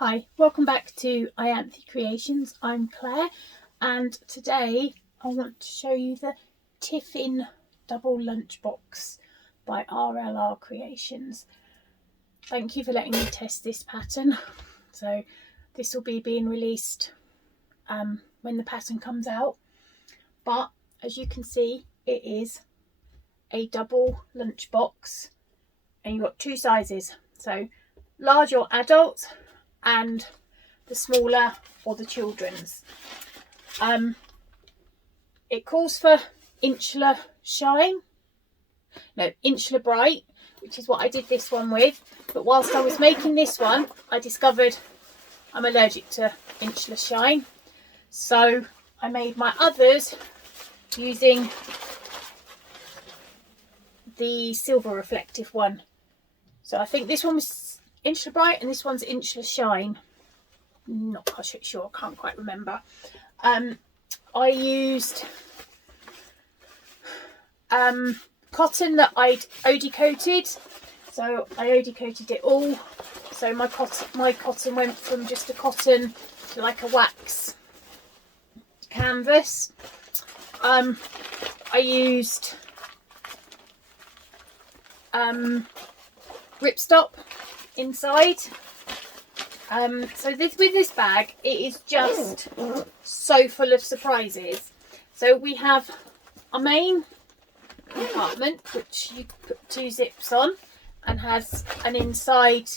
Hi, welcome back to RLR Creations. I'm Claire, and today I want to show you the Tiffin Double lunchbox by RLR Creations. Thank you for letting me test this pattern. So this will be being released when the pattern comes out, but as you can see, it is a double lunchbox, and you've got two sizes, so large or adult and the smaller or the children's. It calls for insular shine, no, insular bright, which is what I did this one with, but whilst I was making this one I discovered I'm allergic to insular shine, so I made my others using the silver reflective one. So I think this one was insular bright and this one's insular shine. Not quite sure, I can't quite remember. I used cotton that I'd OD coated, so I OD coated it all. So my cotton went from just a cotton to like a wax canvas. I used ripstop inside. So with this bag, it is just so full of surprises. So we have a main compartment which you put two zips on and has an inside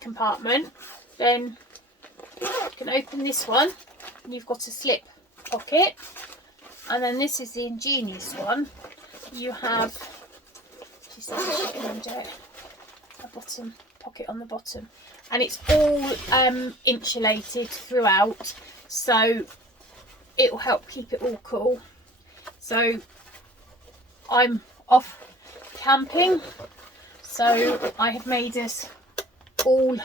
compartment. Then you can open this one and you've got a slip pocket, and then this is the ingenious one. You have, she says she can do it, a bottom pocket on the bottom, and it's all insulated throughout, so it will help keep it all cool. So I'm off camping, so I have made us all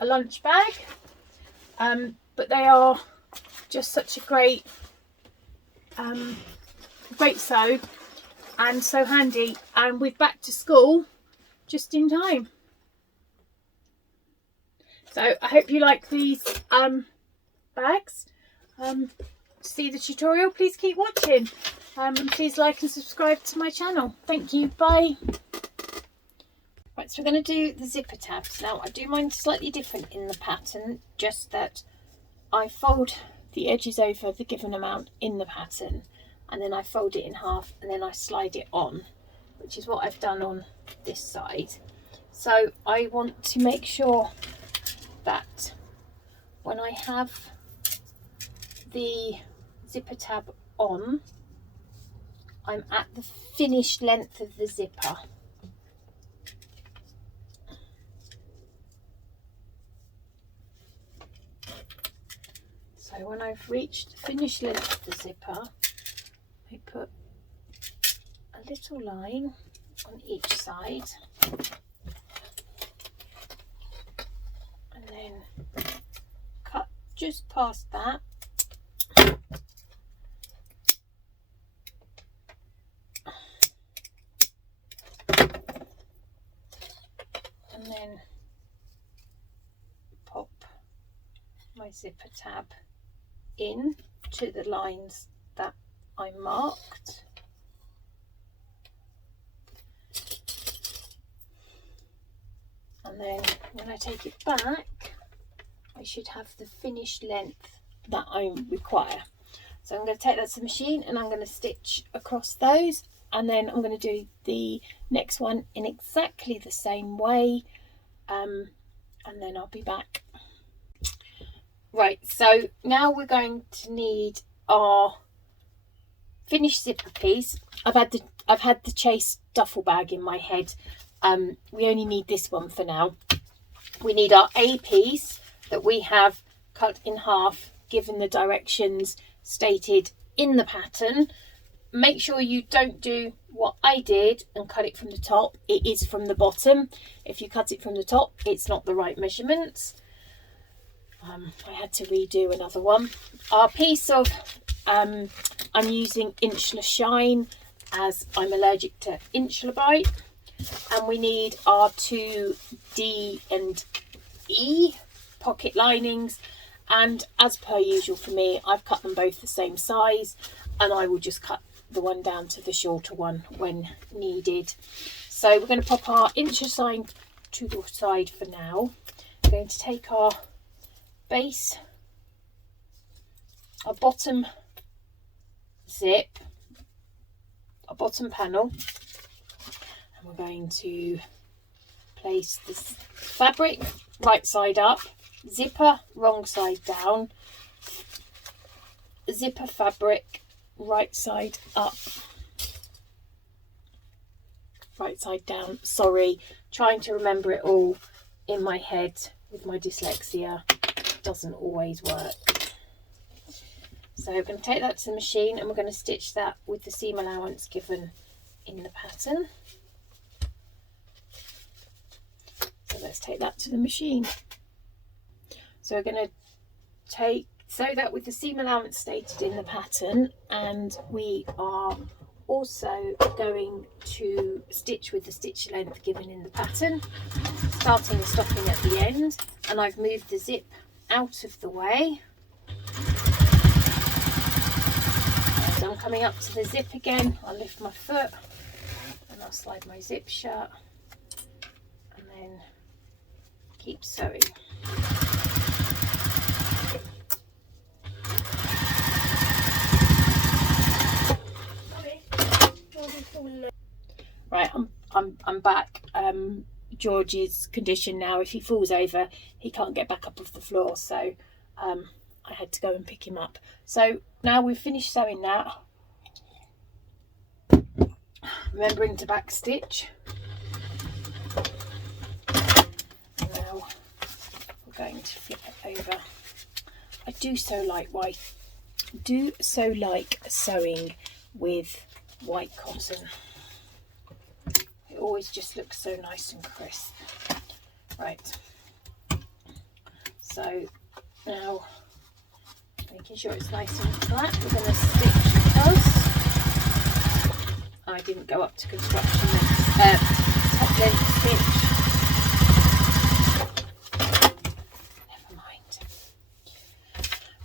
a lunch bag, but they are just such a great sew and so handy, and we're back to school just in time. So I hope you like these bags. To see the tutorial, please keep watching, and please like and subscribe to my channel. Thank you, bye. Right, so we're going to do the zipper tabs. Now I do mine slightly different in the pattern, just that I fold the edges over the given amount in the pattern, and then I fold it in half and then I slide it on, which is what I've done on this side. So I want to make sure that when I have the zipper tab on, I'm at the finished length of the zipper. So when I've reached the finished length of the zipper, I put a little line on each side, and then cut just past that, and then pop my zipper tab in to the lines that I marked. And then when I take it back, I should have the finished length that I require. So I'm going to take that to the machine and I'm going to stitch across those, and then I'm going to do the next one in exactly the same way, and then I'll be back. Right, so now we're going to need our finished zipper piece. I've had the Chase duffel bag in my head. We only need this one for now. We need our A piece that we have cut in half, given the directions stated in the pattern. Make sure you don't do what I did and cut it from the top. It is from the bottom. If you cut it from the top, it's not the right measurements. I had to redo another one. Our piece of I'm using insular shine as I'm allergic to insular bright, and we need our two D and E pocket linings, and as per usual for me, I've cut them both the same size, and I will just cut the one down to the shorter one when needed. So we're going to pop our inch line to the side for now. We're going to take our base, our bottom zip, our bottom panel, and we're going to place the fabric right side up, zipper wrong side down, zipper fabric right side up, right side down. Sorry, trying to remember it all in my head with my dyslexia doesn't always work. So we're going to take that to the machine and we're going to stitch that with the seam allowance given in the pattern. So let's take that to the machine. So we're going to sew that with the seam allowance stated in the pattern, and we are also going to stitch with the stitch length given in the pattern, starting and stopping at the end. And I've moved the zip out of the way. So I'm coming up to the zip again. I'll lift my foot and I'll slide my zip shut and then keep sewing. Right, I'm back. George's condition now, if he falls over he can't get back up off the floor, so I had to go and pick him up. So now we've finished sewing that, remembering to back stitch. And now we're going to flip it over. I do so like sewing with white cotton. It always just looks so nice and crisp. Right, so now making sure it's nice and flat, we're going to stitch us. I didn't go up to construction top length stitch. Never mind.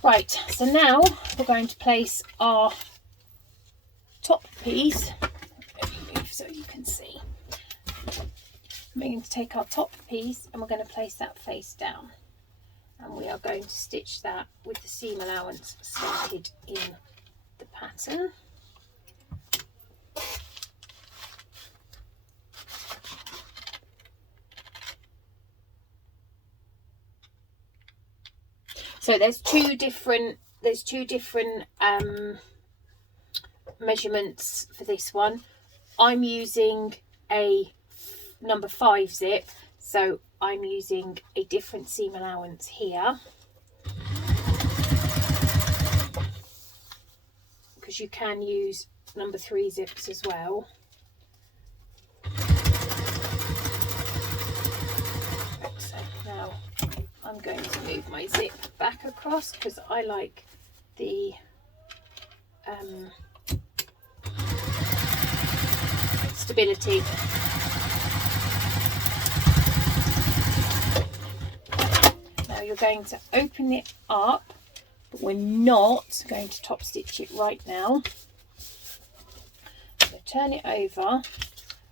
Right, so now we're going to place our top piece, so you can see. We're going to take our top piece and we're going to place that face down, and we are going to stitch that with the seam allowance stated in the pattern. So there's two different measurements for this one. I'm using a number 5 zip, so I'm using a different seam allowance here, because you can use number 3 zips as well. So now I'm going to move my zip back across because I like the stability. Now you're going to open it up, but we're not going to top stitch it right now. So turn it over.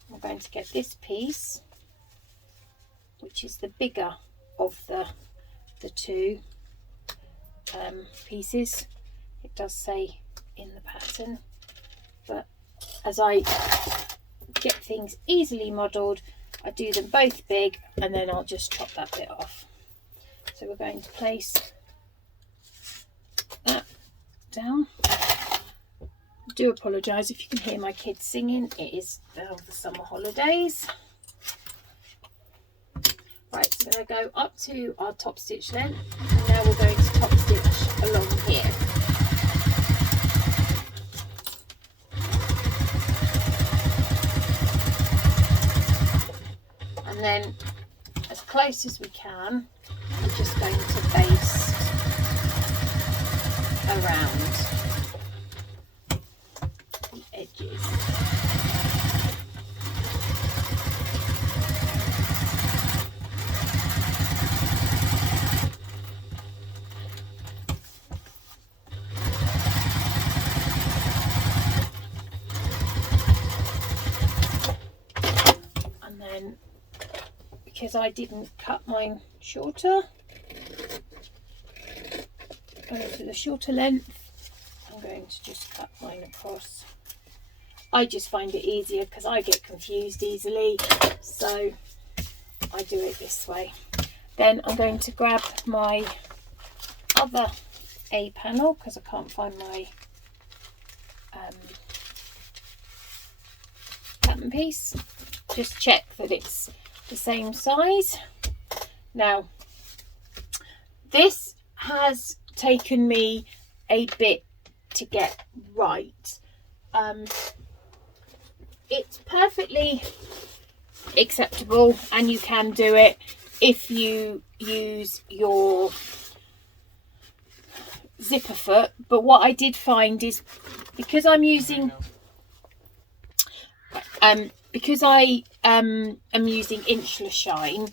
We're going to get this piece, which is the bigger of the two pieces. It does say in the pattern, but as I get things easily modelled, I do them both big and then I'll just chop that bit off. So we're going to place that down. I do apologise if you can hear my kids singing, it is now the summer holidays. Right, so we're going to go up to our top stitch length, and now we're going to top stitch along here. And then, as close as we can, we're just going to baste around the edges. because I didn't cut mine shorter, go to the shorter length. I'm going to just cut mine across. I just find it easier because I get confused easily, so I do it this way. Then I'm going to grab my other A panel because I can't find my pattern piece. Just check that it's the same size. Now, this has taken me a bit to get right. It's perfectly acceptable and you can do it if you use your zipper foot, but what I did find is because I'm using because I am using Inchler Shine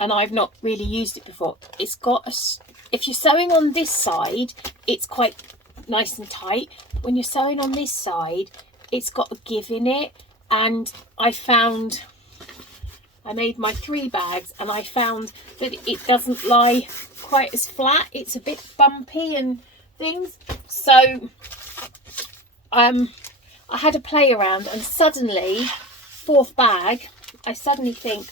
and I've not really used it before, it's got a, if you're sewing on this side it's quite nice and tight. When you're sewing on this side it's got a give in it, and I made my 3 bags and I found that it doesn't lie quite as flat. It's a bit bumpy and things. So I had a play around and suddenly, 4th bag, I suddenly think,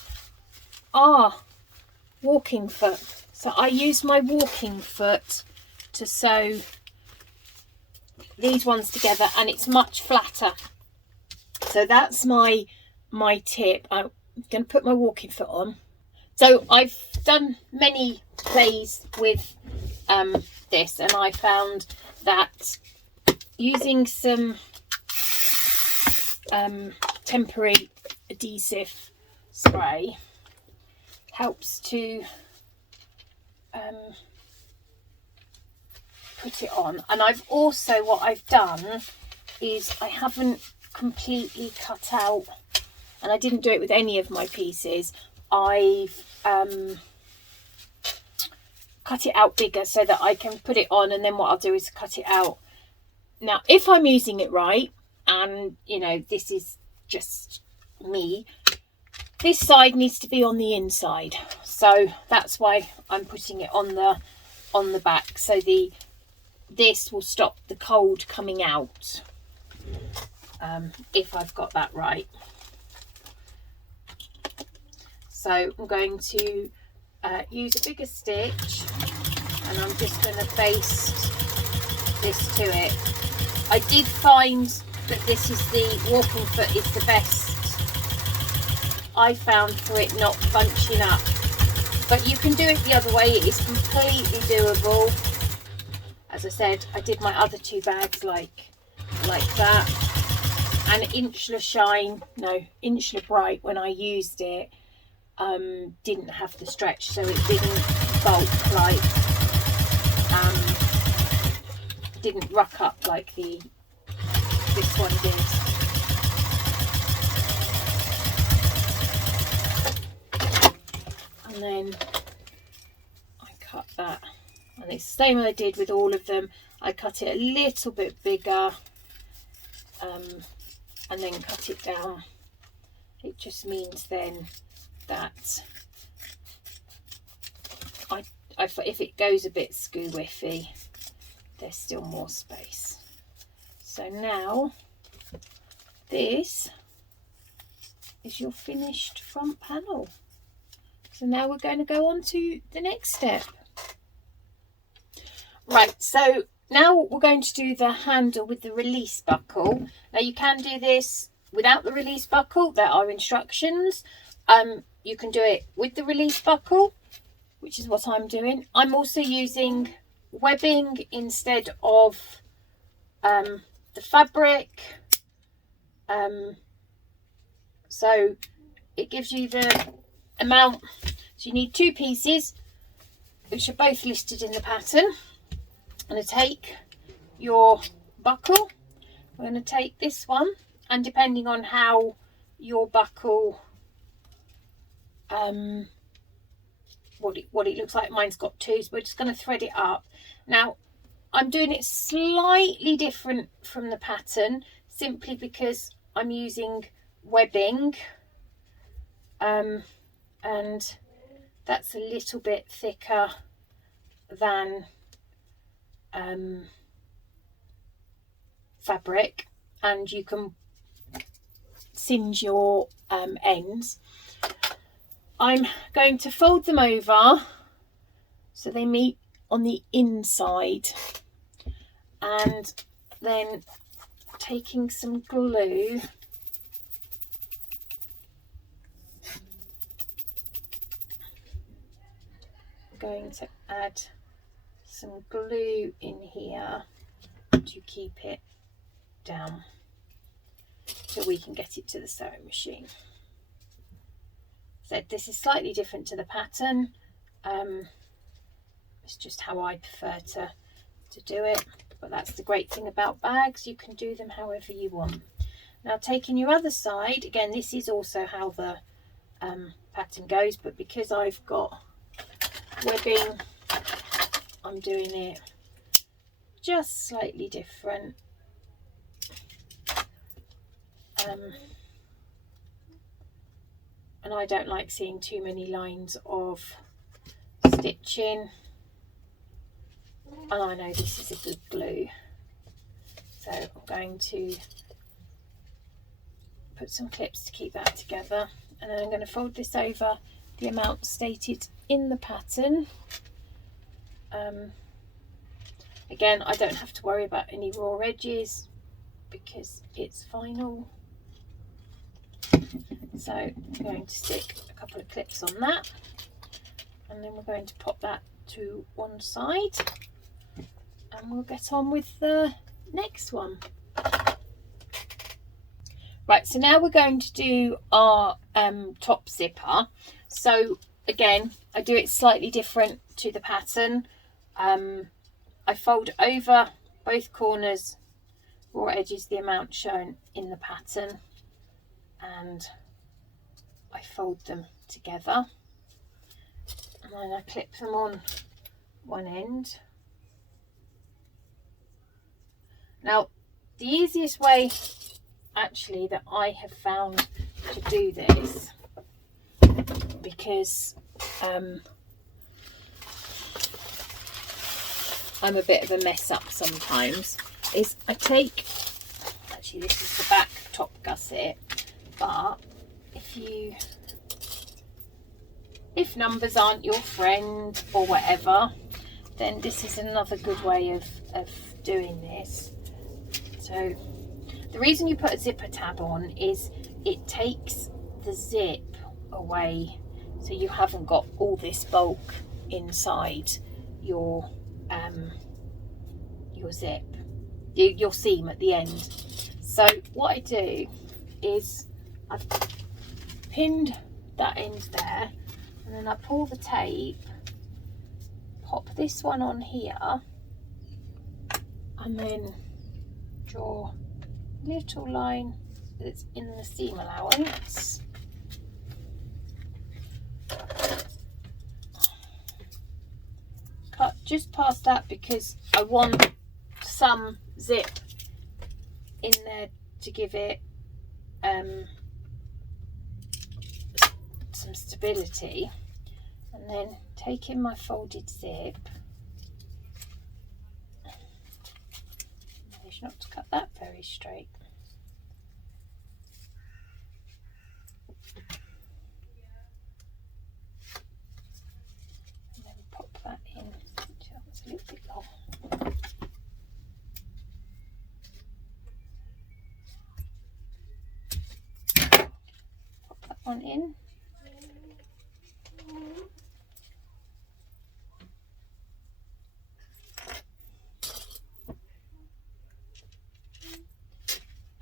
walking foot. So I used my walking foot to sew these ones together and it's much flatter. So that's my tip. I'm going to put my walking foot on. So I've done many plays with this, and I found that using some temporary adhesive spray helps to put it on. And I've also, what I've done is I haven't completely cut out, and I didn't do it with any of my pieces, I've cut it out bigger so that I can put it on, and then what I'll do is cut it out. Now if I'm using it right, and you know, this is just me, this side needs to be on the inside, so that's why I'm putting it on the back, so this will stop the cold coming out, if I've got that right. So I'm going to use a bigger stitch and I'm just going to baste this to it. I did find that this is the walking foot is the best I found for it not bunching up, but you can do it the other way. It is completely doable. As I said, I did my other 2 bags like that, and Inchler Shine, no, Inchler Bright, when I used it, didn't have the stretch, so it didn't bulk like, didn't ruck up like this one did. And then I cut that, and it's the same as I did with all of them. I cut it a little bit bigger, and then cut it down. It just means then that if it goes a bit screw-whiffy, there's still more space. So now this is your finished front panel. So now we're going to go on to the next step. Right, so now we're going to do the handle with the release buckle. Now you can do this without the release buckle. There are instructions. You can do it with the release buckle, which is what I'm doing. I'm also using webbing instead of the fabric. So it gives you the amount. So you need 2 pieces, which are both listed in the pattern. I'm going to take your buckle. We're going to take this one, and depending on how your buckle what it looks like, mine's got 2, so we're just going to thread it up. Now I'm doing it slightly different from the pattern simply because I'm using webbing, and and that's a little bit thicker than fabric, and you can singe your ends. I'm going to fold them over so they meet on the inside, and then taking some glue, I'm going to add some glue in here to keep it down so we can get it to the sewing machine. So this is slightly different to the pattern. It's just how I prefer to do it, but that's the great thing about bags, you can do them however you want. Now taking your other side, again this is also how the pattern goes, but because I've got webbing, I'm doing it just slightly different. And I don't like seeing too many lines of stitching, and I know this is a good glue, so I'm going to put some clips to keep that together, and then I'm going to fold this over the amount stated in the pattern. Again, I don't have to worry about any raw edges because it's vinyl. So I'm going to stick a couple of clips on that, and then we're going to pop that to one side, and we'll get on with the next one. Right, so now we're going to do our top zipper. So again, I do it slightly different to the pattern. I fold over both corners, raw edges the amount shown in the pattern, and I fold them together, and then I clip them on one end. Now the easiest way actually that I have found to do this, because I'm a bit of a mess up sometimes, is I take, actually this is the back top gusset, but if numbers aren't your friend or whatever, then this is another good way of doing this. So the reason you put a zipper tab on is it takes the zip away, so you haven't got all this bulk inside your zip, your seam at the end. So what I do is I've pinned that end there, and then I pull the tape, pop this one on here, and then draw a little line that's in the seam allowance. Cut just past that because I want some zip in there to give it some stability, and then taking my folded zip, manage not to cut that very straight, and then pop that in. That was a little bit long. Pop that one in.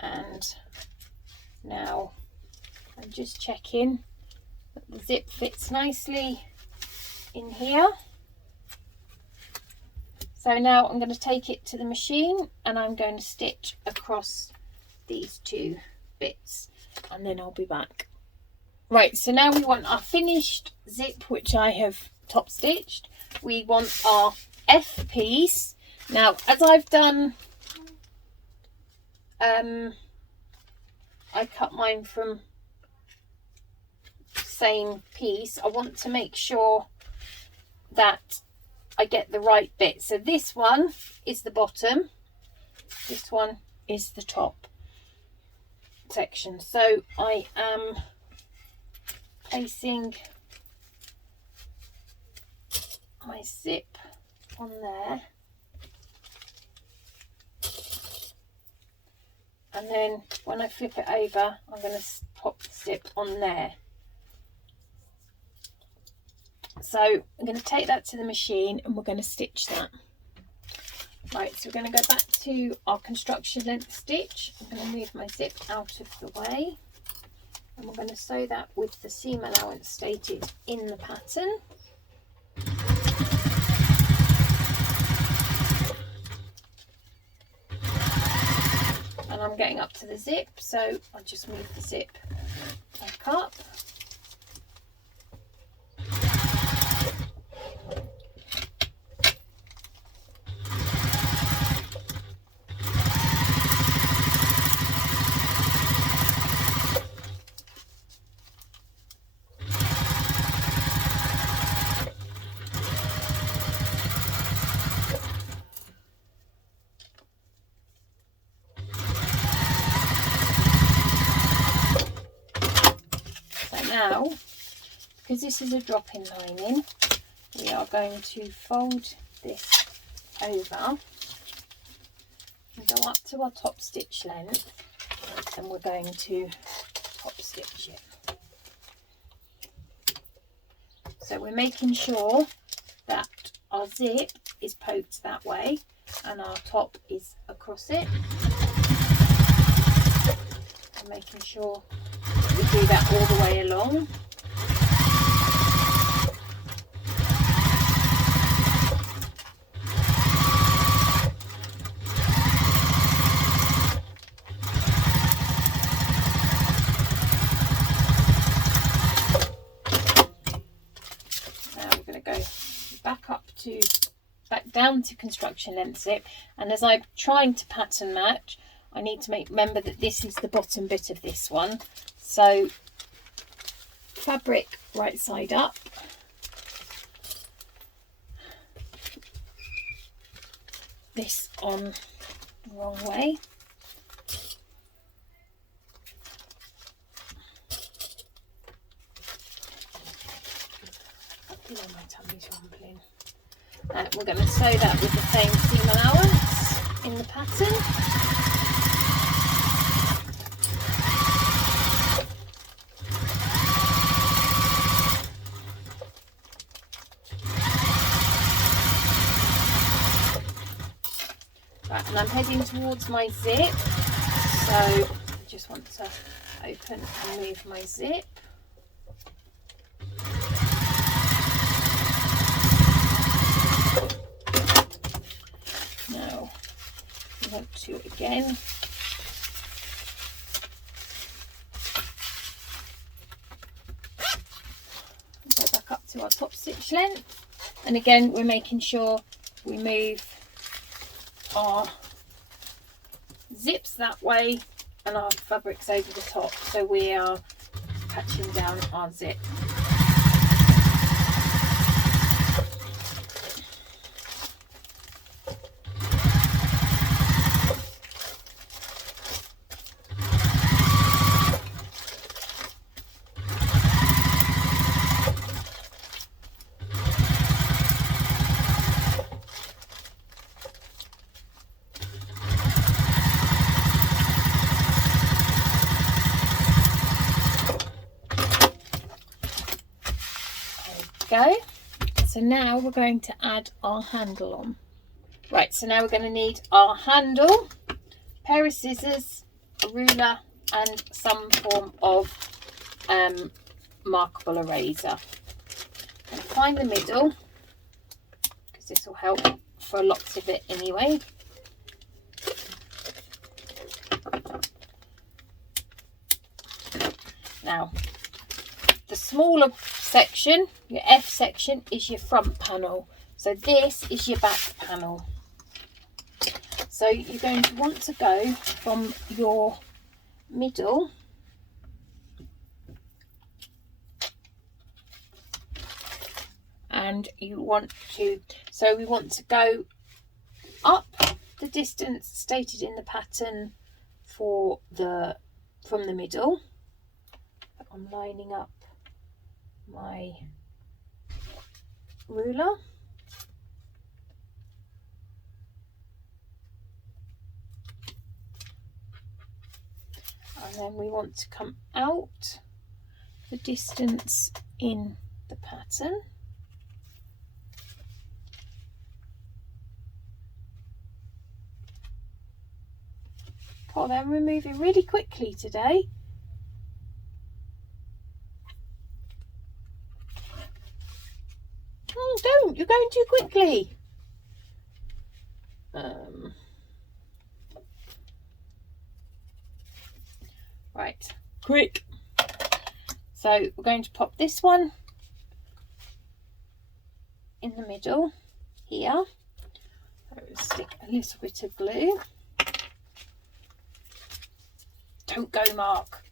And now I'm just checking that the zip fits nicely in here. So now I'm going to take it to the machine, and I'm going to stitch across these two bits, and then I'll be back. Right, so now we want our finished zip, which I have top stitched. We want our F piece. Now, as I've done, I cut mine from same piece, I want to make sure that I get the right bit. So this one is the bottom, this one is the top section. So I am placing my zip on there, and then when I flip it over, I'm going to pop the zip on there. So I'm going to take that to the machine and we're going to stitch that. Right, so we're going to go back to our construction length stitch. I'm going to move my zip out of the way, and we're going to sew that with the seam allowance stated in the pattern. And I'm getting up to the zip, so I'll just move the zip back up. Now, because this is a drop-in lining, we are going to fold this over and go up to our top stitch length, and we're going to top stitch it. So we're making sure that our zip is poked that way and our top is across it, and making sure we do that all the way along. Now we're going to go back down to construction length zip, and as I'm trying to pattern match, I need to remember that this is the bottom bit of this one. So fabric right side up, this on the wrong way, my tummy's rumbling. We're going to sew that with the same seam allowance in the pattern. Right, and I'm heading towards my zip, so I just want to open and move my zip. Now we want to again go back up to our top stitch length, and again we're making sure we move our zips that way and our fabrics over the top, so we are patching down our zip. Go. So now we're going to add our handle on. Right, so now we're going to need our handle, a pair of scissors, a ruler and some form of markable eraser. I'm going to find the middle because this will help for lots of it anyway. Now the smaller section, your F section, is your front panel, so this is your back panel. So you're going to want to go from your middle and you want to, so we want to go up the distance stated in the pattern for the from the middle. I'm lining up my ruler. And then we want to come out the distance in the pattern. God, I'm removing really quickly today. Oh, don't! You're going too quickly. Right, quick. So we're going to pop this one in the middle here. So stick a little bit of glue. Don't go, Mark.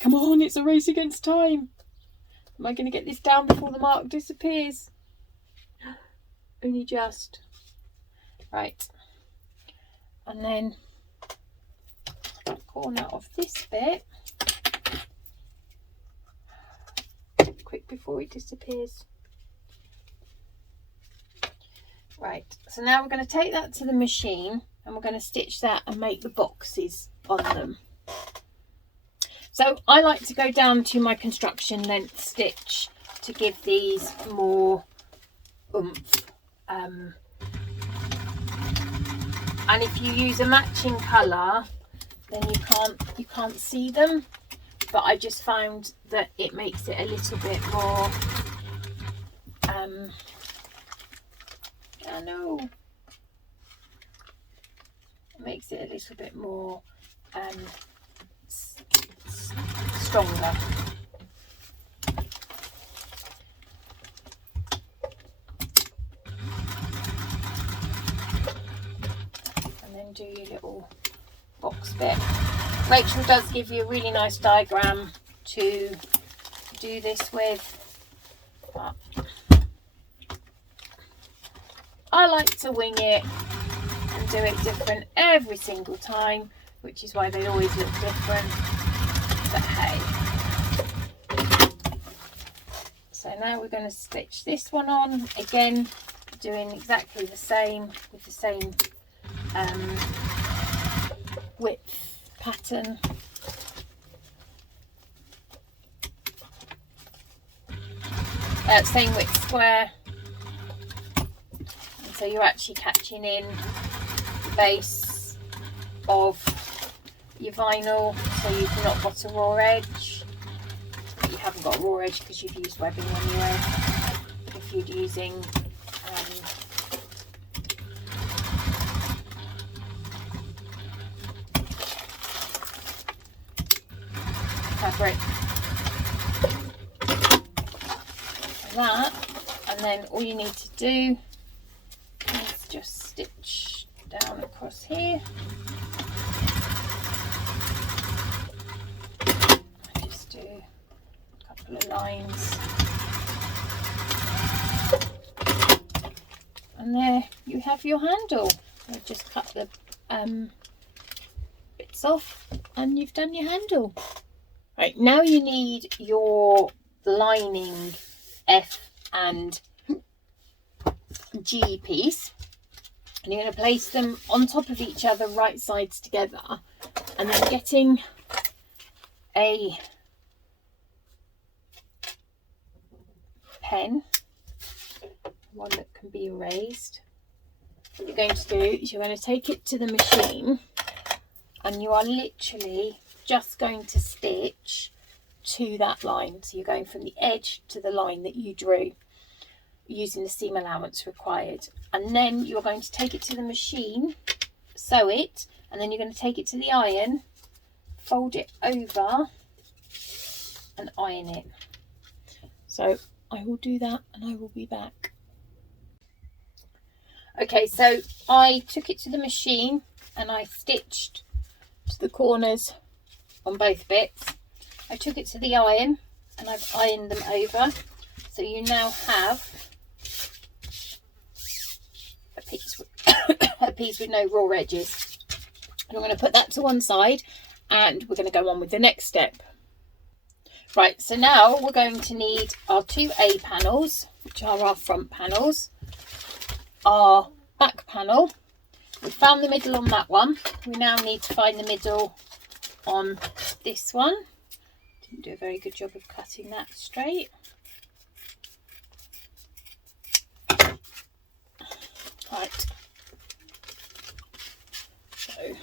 Come on, it's a race against time. Am I going to get this down before the mark disappears? Only just. Right. And then the corner of this bit. Quick before it disappears. Right, so now we're going to take that to the machine and we're going to stitch that and make the boxes on them. So I like to go down to my construction length stitch to give these more oomph. And if you use a matching colour, then you can't see them. But I just found that it makes it a little bit more I know. It makes it a little bit more stronger. And then do your little box bit. Rachel does give you a really nice diagram to do this with, but I like to wing it and do it different every single time, which is why they always look different. But hey. So now we're going to stitch this one on again, doing exactly the same with the same width pattern. Same width square. So you're actually catching in the base of your vinyl, so you've not got a raw edge. But you haven't got a raw edge because you've used webbing anyway. If you're using fabric. Like that, and then all you need to do is just stitch down across here. Just do a couple of lines, and there you have your handle. I'll just cut the bits off and you've done your handle. Right, now you need your lining F and G piece, and you're going to place them on top of each other, right sides together, and then getting a pen, one that can be erased. What you're going to do is you're going to take it to the machine and you are literally just going to stitch to that line. So you're going from the edge to the line that you drew using the seam allowance required, and then you're going to take it to the machine, sew it, and then you're going to take it to the iron, fold it over and iron it. So I will do that and I will be back. Okay, so I took it to the machine and I stitched to the corners on both bits. I took it to the iron and I've ironed them over, so you now have a piece a piece with no raw edges. And I'm going to put that to one side and we're going to go on with the next step. Right, so now we're going to need our two A panels, which are our front panels, our back panel. We found the middle on that one. We now need to find the middle on this one. Didn't do a very good job of cutting that straight. Right. So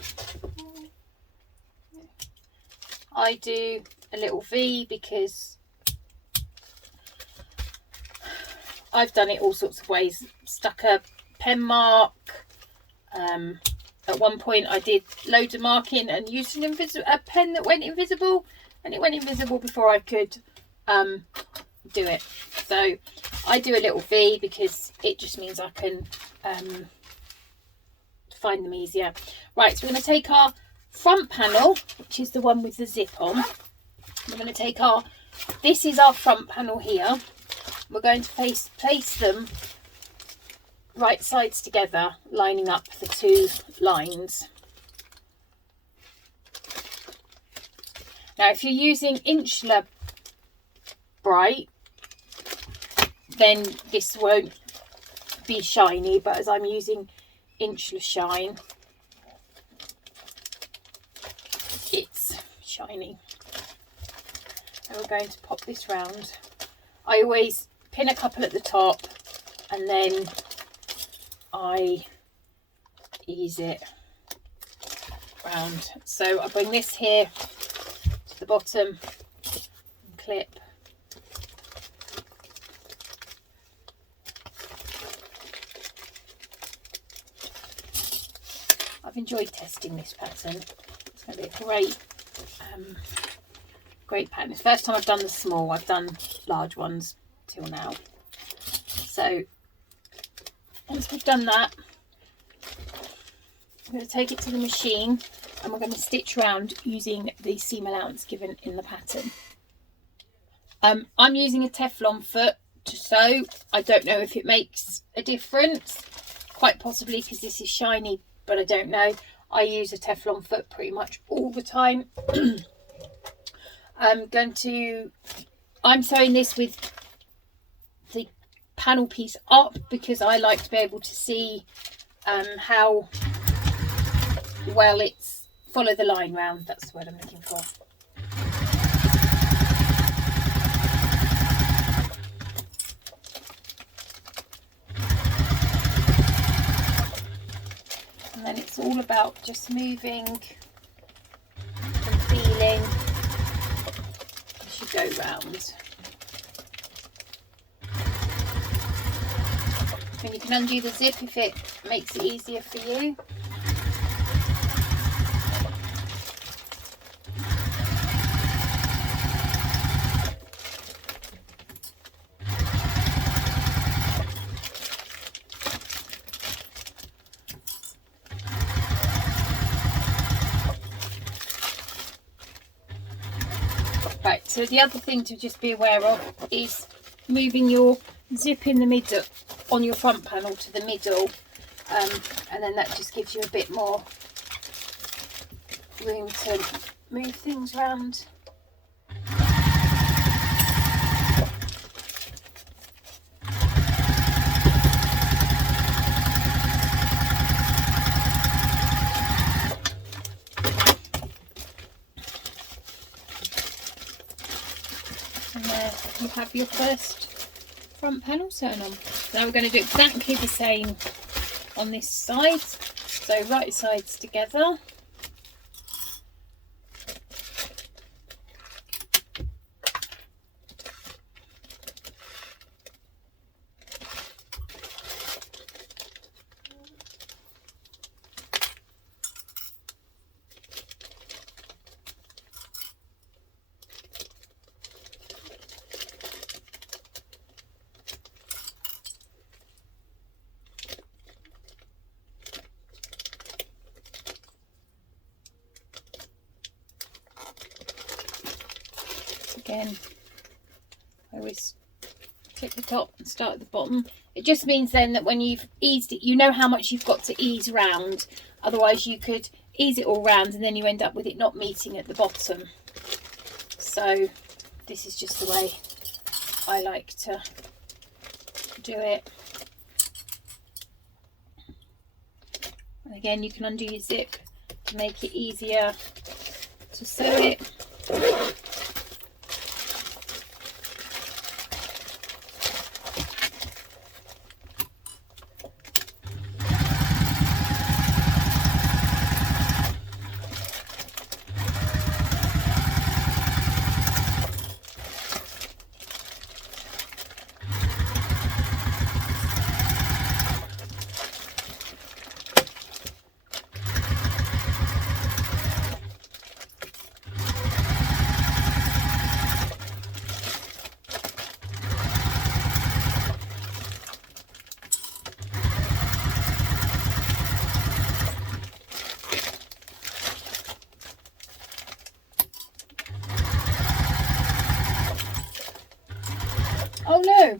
I do a little V because I've done it all sorts of ways. Stuck a pen mark. At one point I did loads of marking and used a pen that went invisible, and it went invisible before I could do it. So I do a little V because it just means I can find them easier. Right, so we're going to take our front panel, which is the one with the zip on. We're going to take this is our front panel here. We're going to place them right sides together, lining up the two lines. Now if you're using Inchler Bright, then this won't be shiny, but as I'm using Inchler Shine, it's shiny. And we're going to pop this round. I always pin a couple at the top and then I ease it round. So I bring this here to the bottom and clip. I've enjoyed testing this pattern. It's going to be a great pattern. It's the first time I've done the small. I've done large ones till now. So once we've done that, I'm going to take it to the machine and we're going to stitch around using the seam allowance given in the pattern. I'm using a Teflon foot to sew. I don't know if it makes a difference, quite possibly because this is shiny, but I don't know. I use a Teflon foot pretty much all the time. I'm sewing this with the panel piece up because I like to be able to see how well it's follow the line round. That's the word I'm looking for. And then it's all about just moving and feeling as you go round. And you can undo the zip if it makes it easier for you. Right, so the other thing to just be aware of is moving your zip in the middle on your front panel to the middle, and then that just gives you a bit more room to move things around. And there you have your first front panel sewn on. Now we're going to do exactly the same on this side, so right sides together. again, I always click the top and start at the bottom. It just means then that when you've eased it, you know how much you've got to ease round. Otherwise you could ease it all round and then you end up with it not meeting at the bottom. So this is just the way I like to do it. And again, you can undo your zip to make it easier to sew it. Oh no!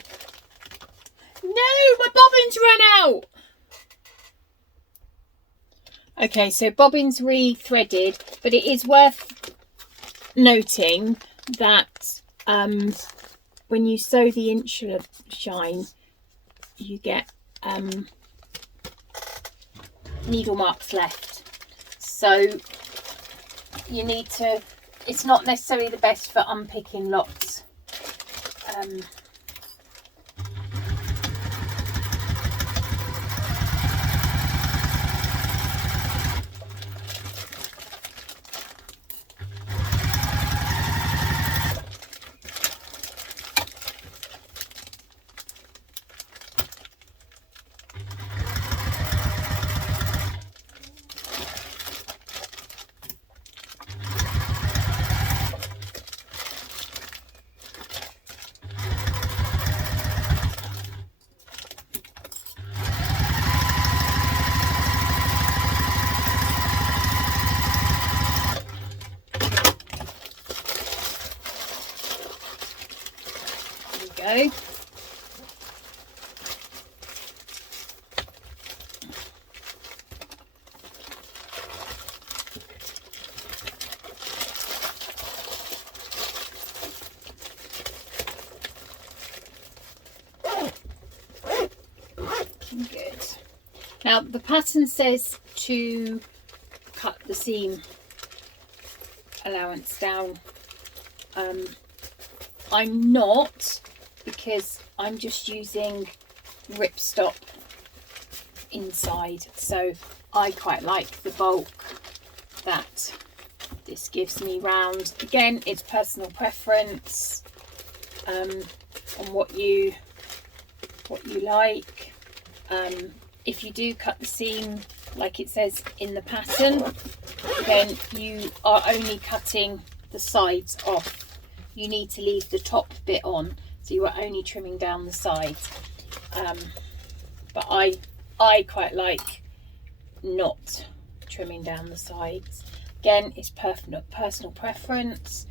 No, my bobbins ran out! Okay, so bobbins re-threaded, but it is worth noting that when you sew the insular shine, you get needle marks left. So you need to, it's not necessarily the best for unpicking lots. Go. Good. Now the pattern says to cut the seam allowance down. I'm not, because I'm just using ripstop inside, so I quite like the bulk that this gives me round. Again, it's personal preference on what you like. If you do cut the seam like it says in the pattern, then you are only cutting the sides off. You need to leave the top bit on, so you are only trimming down the sides. But I quite like not trimming down the sides. Again, it's personal preference.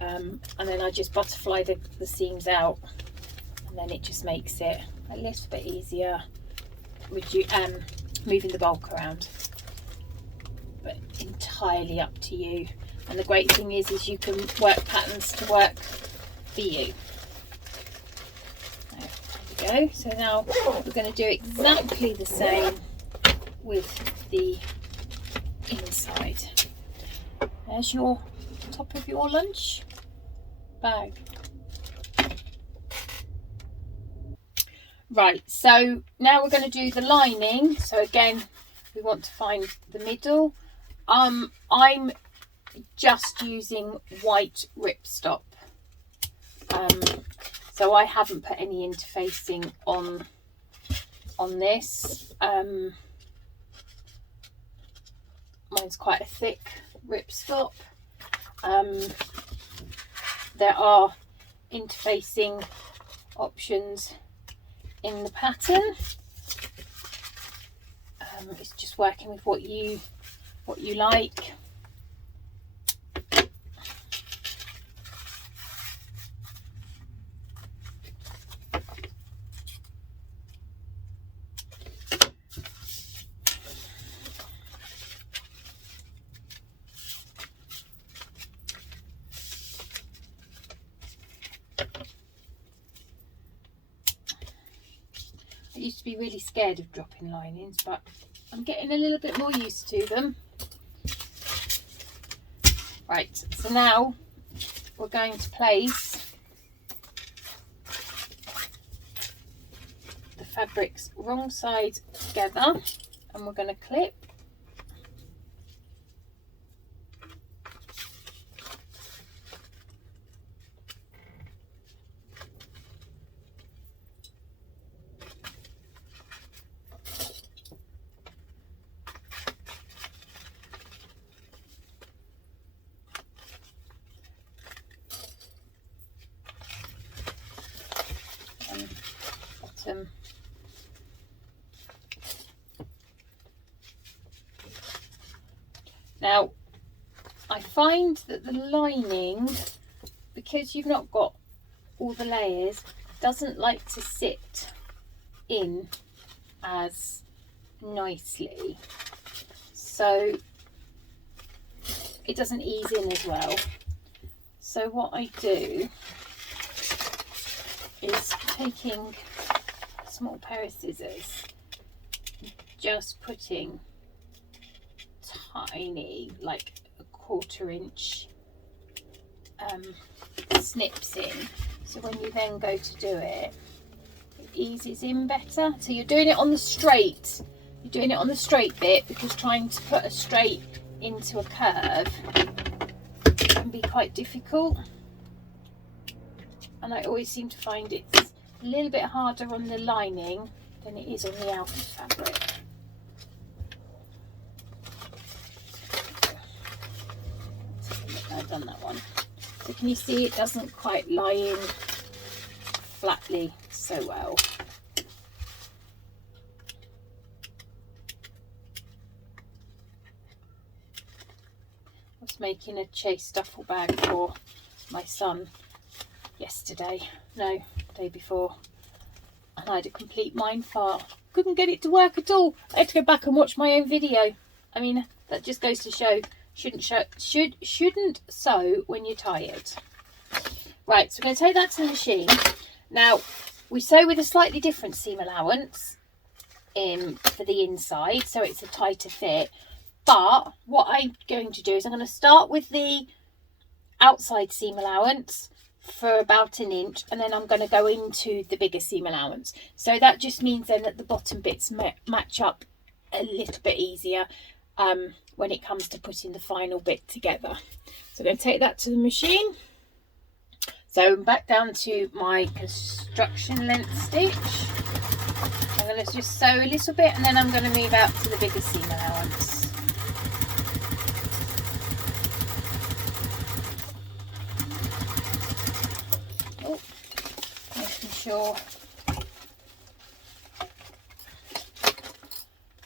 And then I just butterfly the seams out, and then it just makes it a little bit easier with you moving the bulk around. But entirely up to you. And the great thing is you can work patterns to work for you. There we go. So now we're going to do exactly the same with the inside. There's your top of your lunch bag. Right, so now we're going to do the lining. So again, we want to find the middle. I'm just using white ripstop, so I haven't put any interfacing on this. Mine's quite a thick ripstop. There are interfacing options in the pattern. It's just working with what you like. used to be really scared of dropping linings, but I'm getting a little bit more used to them. Right, so now we're going to place the fabrics wrong side together, and we're going to clip. Bottom. Now I find that the lining, because you've not got all the layers, doesn't like to sit in as nicely, so it doesn't ease in as well. So what I do is taking a small pair of scissors, just putting tiny, like a 1/4 inch snips in, so when you then go to do it, it eases in better. So you're doing it on the straight, bit, because trying to put a straight into a curve can be quite difficult, and I always seem to find it's a little bit harder on the lining than it is on the outer fabric. I've done that one. So can you see it doesn't quite lie in flatly so well. I was making a chase duffel bag for my son day before, and I had a complete mind fart. Couldn't get it to work at all. I had to go back and watch my own video. I mean, that just goes to show shouldn't sew when you're tired. Right, so we're going to take that to the machine. Now we sew with a slightly different seam allowance for the inside, so it's a tighter fit. But what I'm going to do is I'm going to start with the outside seam allowance for about 1 inch, and then I'm going to go into the bigger seam allowance. So that just means then that the bottom bits match up a little bit easier when it comes to putting the final bit together. So I'm going to take that to the machine. So I'm back down to my construction length stitch. I'm going to just sew a little bit, and then I'm going to move out to the bigger seam allowance. Oh, making sure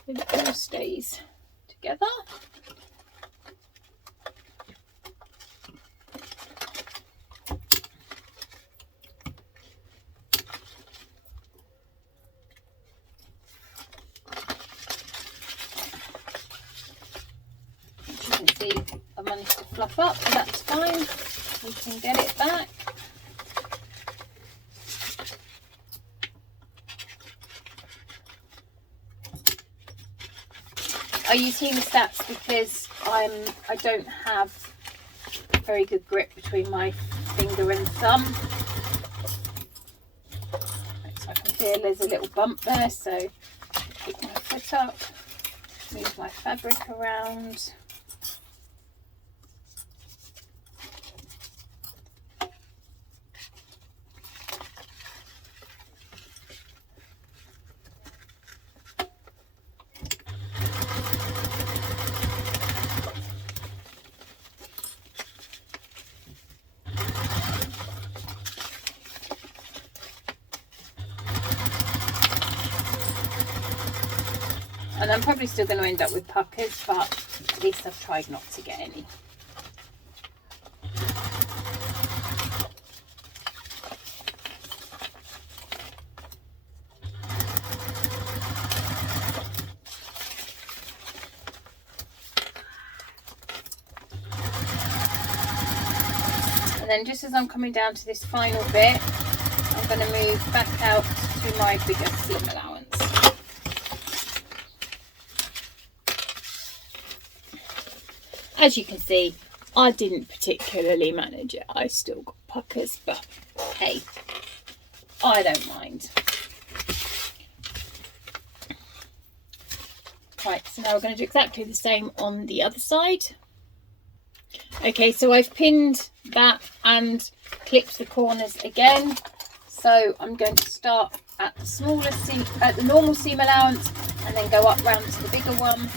it all stays together. As you can see, I managed to fluff up, but that's fine. We can get it back. I use hemostats because I don't have very good grip between my finger and thumb. So I can feel there's a little bump there, so keep my foot up, move my fabric around. And I'm probably still going to end up with puckers, but at least I've tried not to get any. And then just as I'm coming down to this final bit, I'm going to move back out to my bigger seam allowance. as you can see, I didn't particularly manage it. I still got puckers, but hey, I don't mind. Right, so now we're going to do exactly the same on the other side. Okay, so I've pinned that and clipped the corners again. So I'm going to start at the smallest seam, at the normal seam allowance, and then go up round to the bigger one.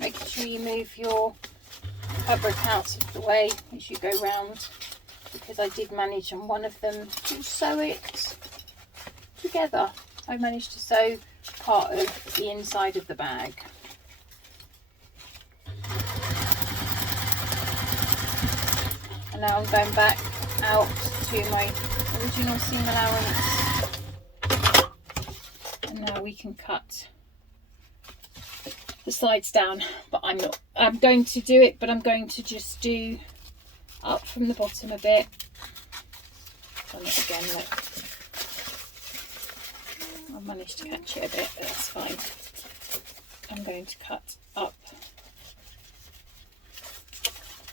Making sure you move your fabric out of the way as you go round, because I did manage on one of them to sew it together. I managed to sew part of the inside of the bag. And now I'm going back out to my original seam allowance, and now we can cut the sides down, but I'm going to do it, but I'm going to just do up from the bottom a bit. Done it again, look. I managed to catch it a bit, but that's fine. I'm going to cut up,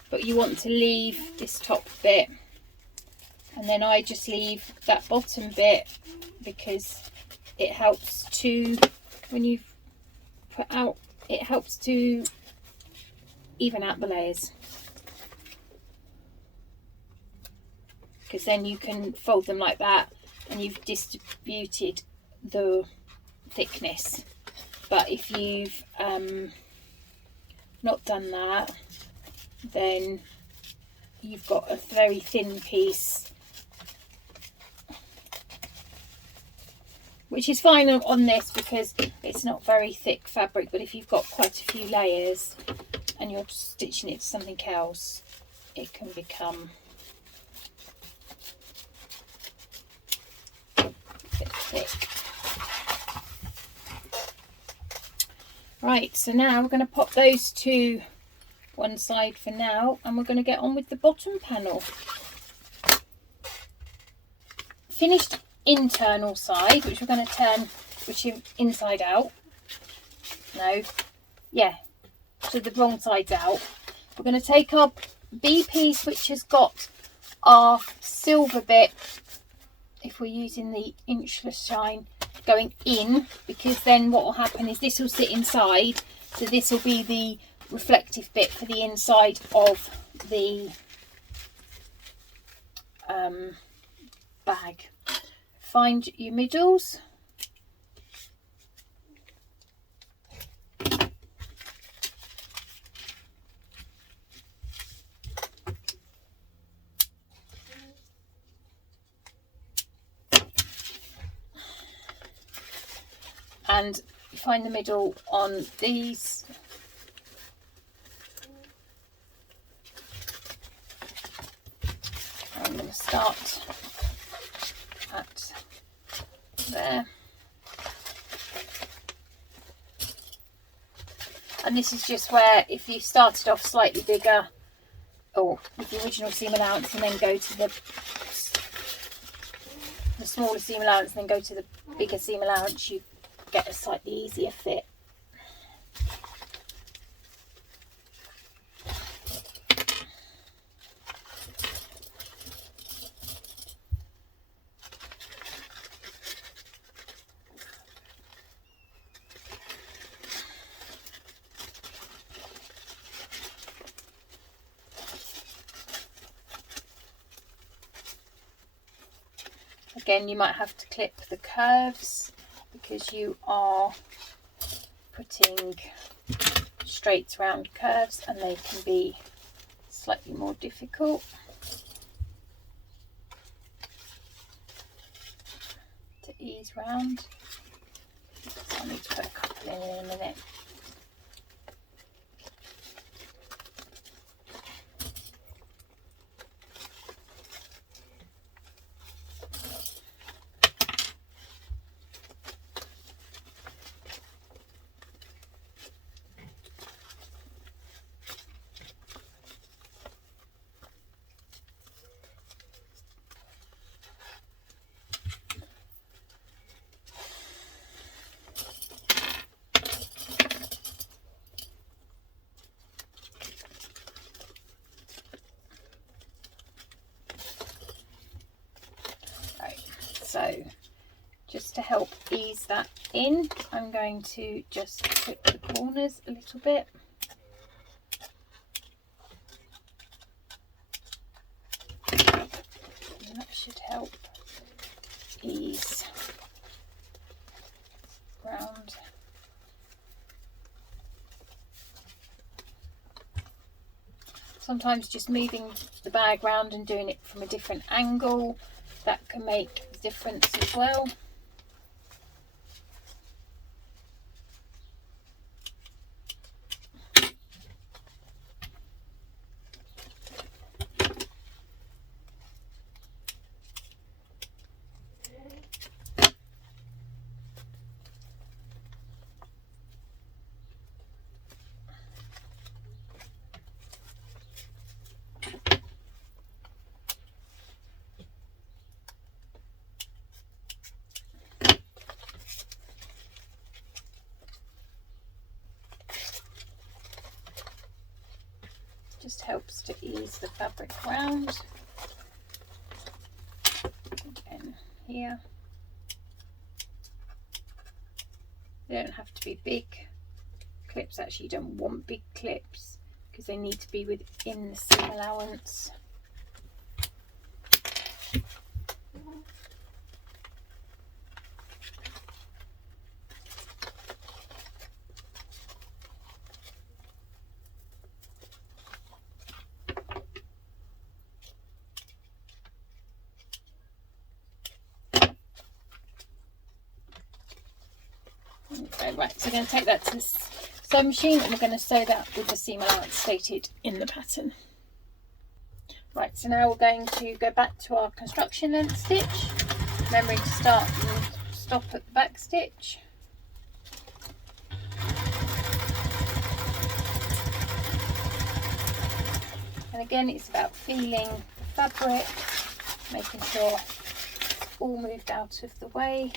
but you want to leave this top bit, and then I just leave that bottom bit because it helps to, when you put out, it helps to even out the layers, because then you can fold them like that and you've distributed the thickness. But if you've not done that, then you've got a very thin piece, which is fine on this because it's not very thick fabric. But if you've got quite a few layers and you're stitching it to something else, it can become a bit thick. Right, so now we're going to pop those to one side for now, and we're going to get on with the bottom panel. Finished internal side, which we're going to turn, which is inside out. No, yeah, so the wrong side's out. We're going to take our B piece, which has got our silver bit, if we're using the inchless shine, going in, because then what will happen is this will sit inside, so this will be the reflective bit for the inside of the bag. Find your middles, and find the middle on these. I'm going to start at there, and this is just where, if you started off slightly bigger, or with the original seam allowance, and then go to the smaller seam allowance and then go to the bigger seam allowance, you get a slightly easier fit. Again, you might have to clip the curves because you are putting straight round curves and they can be slightly more difficult. ease round. So I need to put a couple in a minute. So just to help ease that in, I'm going to just clip the corners a little bit. And that should help ease round. Sometimes just moving the bag round and doing it from a different angle, that can make a difference as well. Just helps to ease the fabric round. Again here. They don't have to be big clips. Actually, you don't want big clips because they need to be within the seam allowance. Okay, right, so we're going to take that to the sewing machine and we're going to sew that with the seam allowance stated in the pattern. Right, so now we're going to go back to our construction length stitch, remembering to start and stop at the back stitch. And again, it's about feeling the fabric, making sure it's all moved out of the way.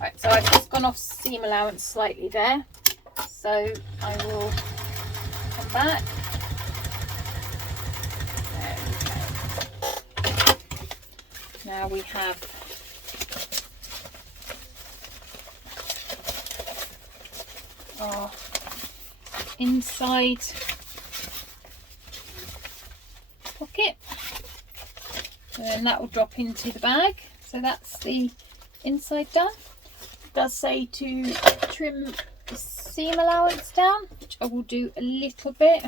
Right, so I've just gone off seam allowance slightly there, so I will come back. There we go. Now we have our inside pocket, and then that will drop into the bag. So that's the inside done. It does say to trim this seam allowance down, which I will do a little bit.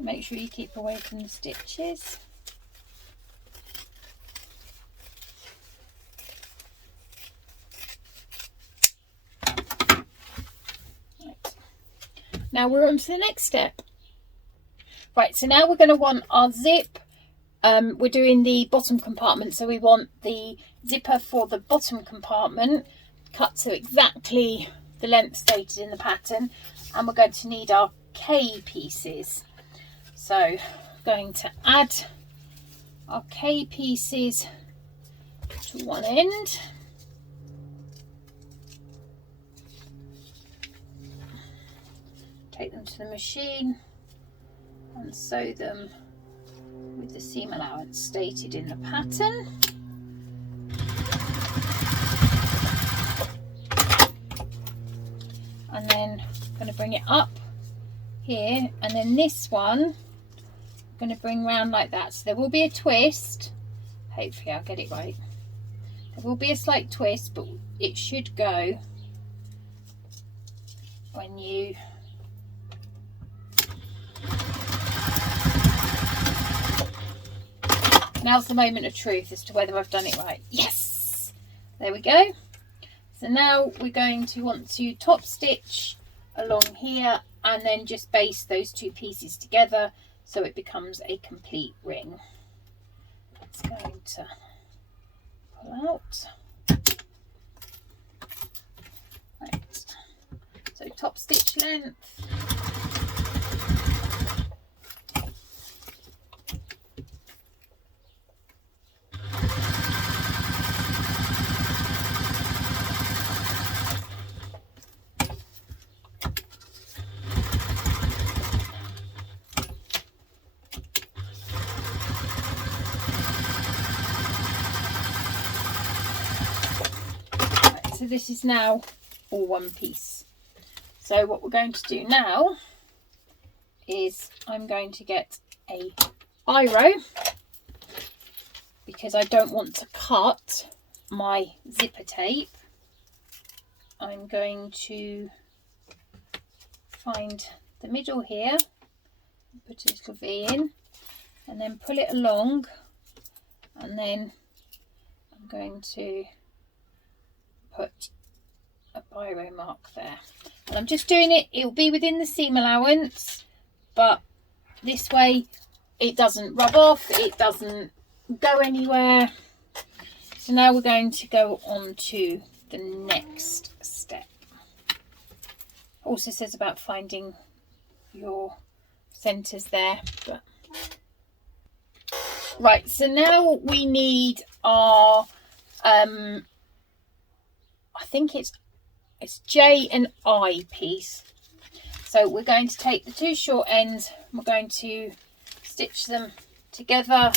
Make sure you keep away from the stitches. Right. Now we're on to the next step. Right, so now we're going to want our zip. We're doing the bottom compartment, so we want the zipper for the bottom compartment cut to exactly the length stated in the pattern, and we're going to need our K pieces. So I'm going to add our K pieces to one end. Take them to the machine and sew them with the seam allowance stated in the pattern. And then I'm going to bring it up here, and then this one I'm going to bring round like that. So there will be a twist. Hopefully I'll get it right. There will be a slight twist, but it should go when you now's the moment of truth as to whether I've done it right. Yes, there we go. So now we're going to want to top stitch along here and then just baste those two pieces together so it becomes a complete ring. It's going to pull out. Right. So top stitch length. So this is now all one piece. So what we're going to do now is I'm going to get a biro, because I don't want to cut my zipper tape. I'm going to find the middle here, put a little V in, and then pull it along, and then I'm going to put a biro mark there. And I'm just doing it, it'll be within the seam allowance, but this way it doesn't rub off, it doesn't go anywhere. So now we're going to go on to the next step. Also says about finding your centers there, but right, so now we need our I think it's J and I piece. So we're going to take the two short ends, we're going to stitch them together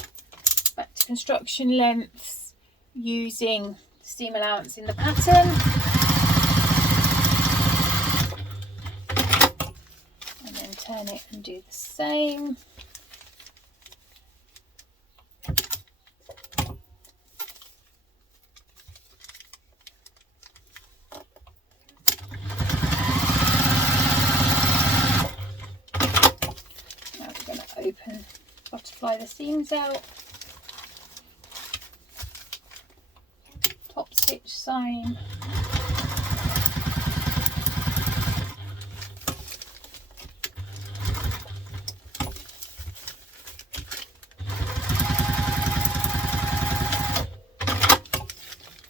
back to construction lengths using the seam allowance in the pattern. And then turn it and do the same. Open, butterfly the seams out, top stitch seam,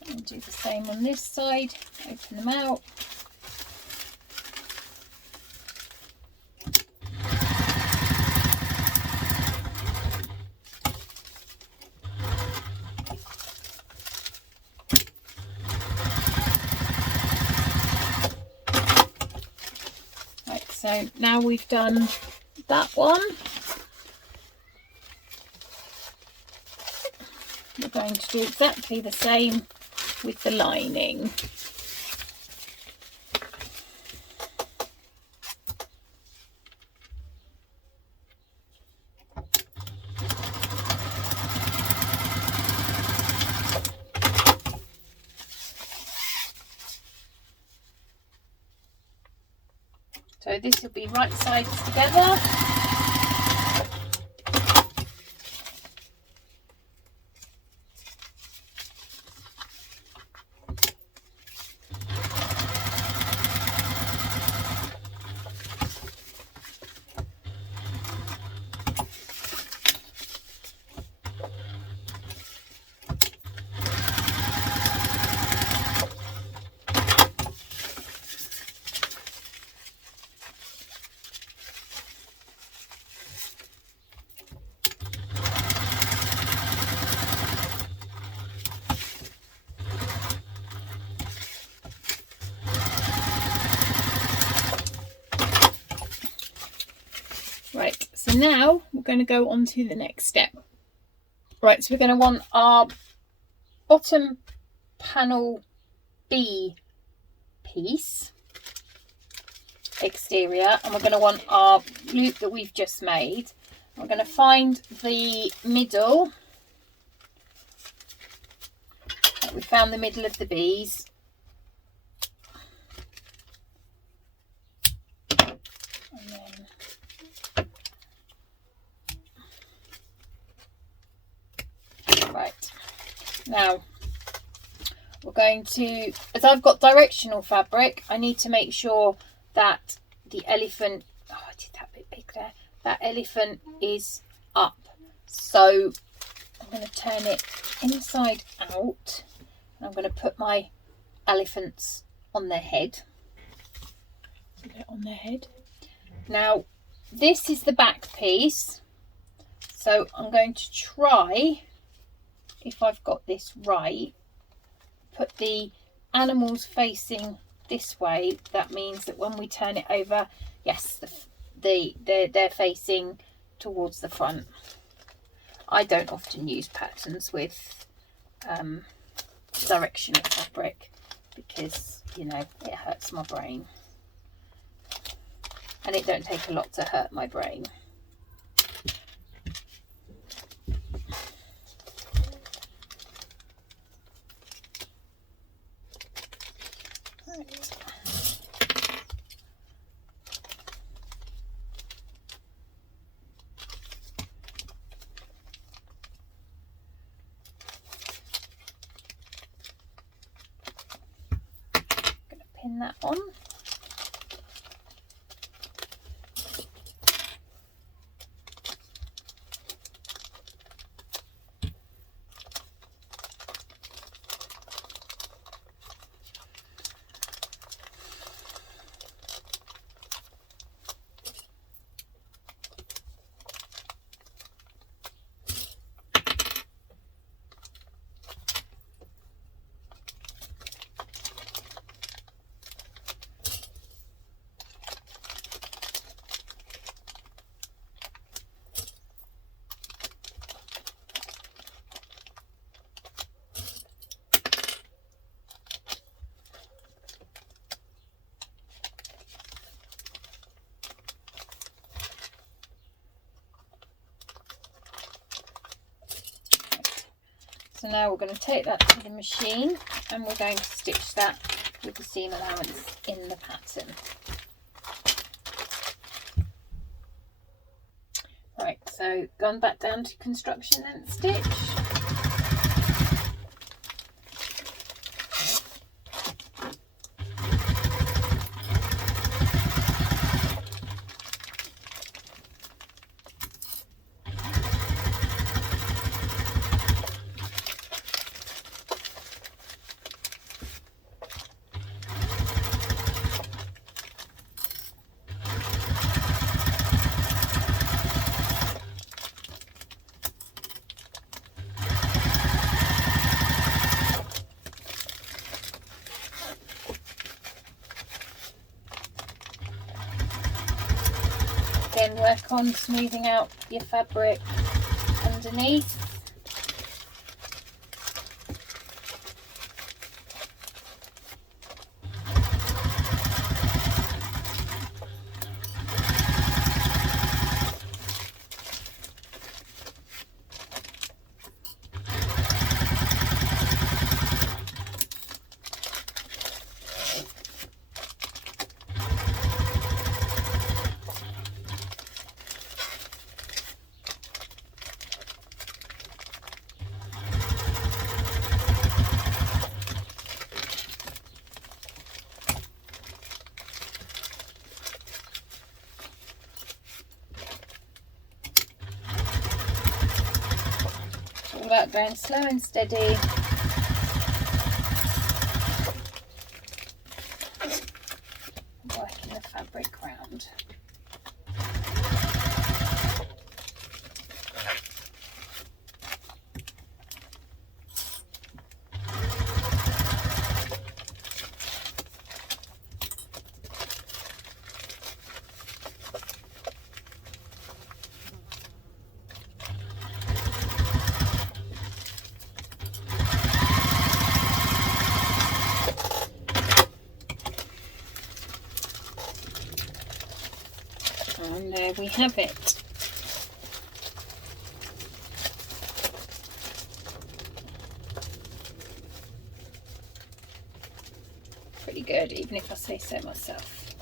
and do the same on this side, open them out. So now we've done that one, we're going to do exactly the same with the lining. this will be right sides together. Right, so now we're going to go on to the next step. Right, so we're going to want our bottom panel B piece, exterior, and we're going to want our loop that we've just made. We're going to find the middle. We found the middle of the bees. And then, right, now we're going to, as I've got directional fabric, I need to make sure that the elephant, oh, I did that bit big there, that elephant is up. So I'm going to turn it inside out, and I'm going to put my elephants on their head. So they're on their head. Now this is the back piece, so I'm going to try, if I've got this right, put the animals facing this way. That means that when we turn it over, yes, they're facing towards the front. I don't often use patterns with directional fabric because, you know, it hurts my brain, and it don't take a lot to hurt my brain. Pin that on. So now we're going to take that to the machine, and we're going to stitch that with the seam allowance in the pattern. Right, so gone back down to construction and stitch. Then work on smoothing out your fabric underneath. about going slow and steady. Working the fabric round. And there we have it. Pretty good, even if I say so myself.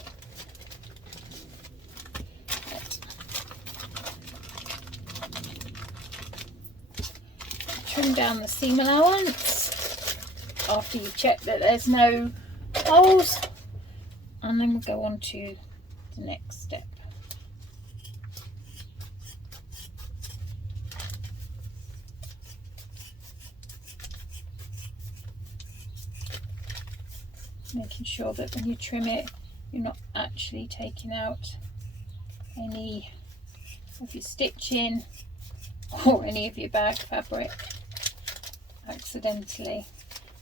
Right. Trim down the seam allowance after you check that there's no holes, and then we'll go on to the next step. Making sure that when you trim it, you're not actually taking out any of your stitching or any of your bag fabric accidentally.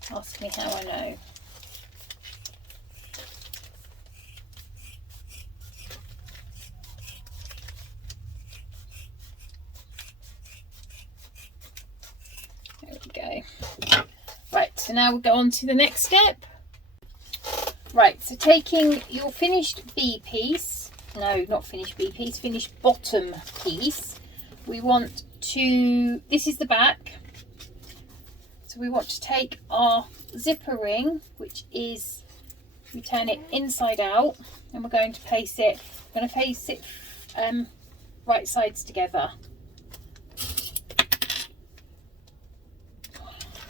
Ask me how I know. There we go. Right, so now we'll go on to the next step. Right, so taking your finished B piece, no, not finished B piece, finished bottom piece, we want to, this is the back, so we want to take our zipper ring, which is, we turn it inside out, and we're going to place it, right sides together.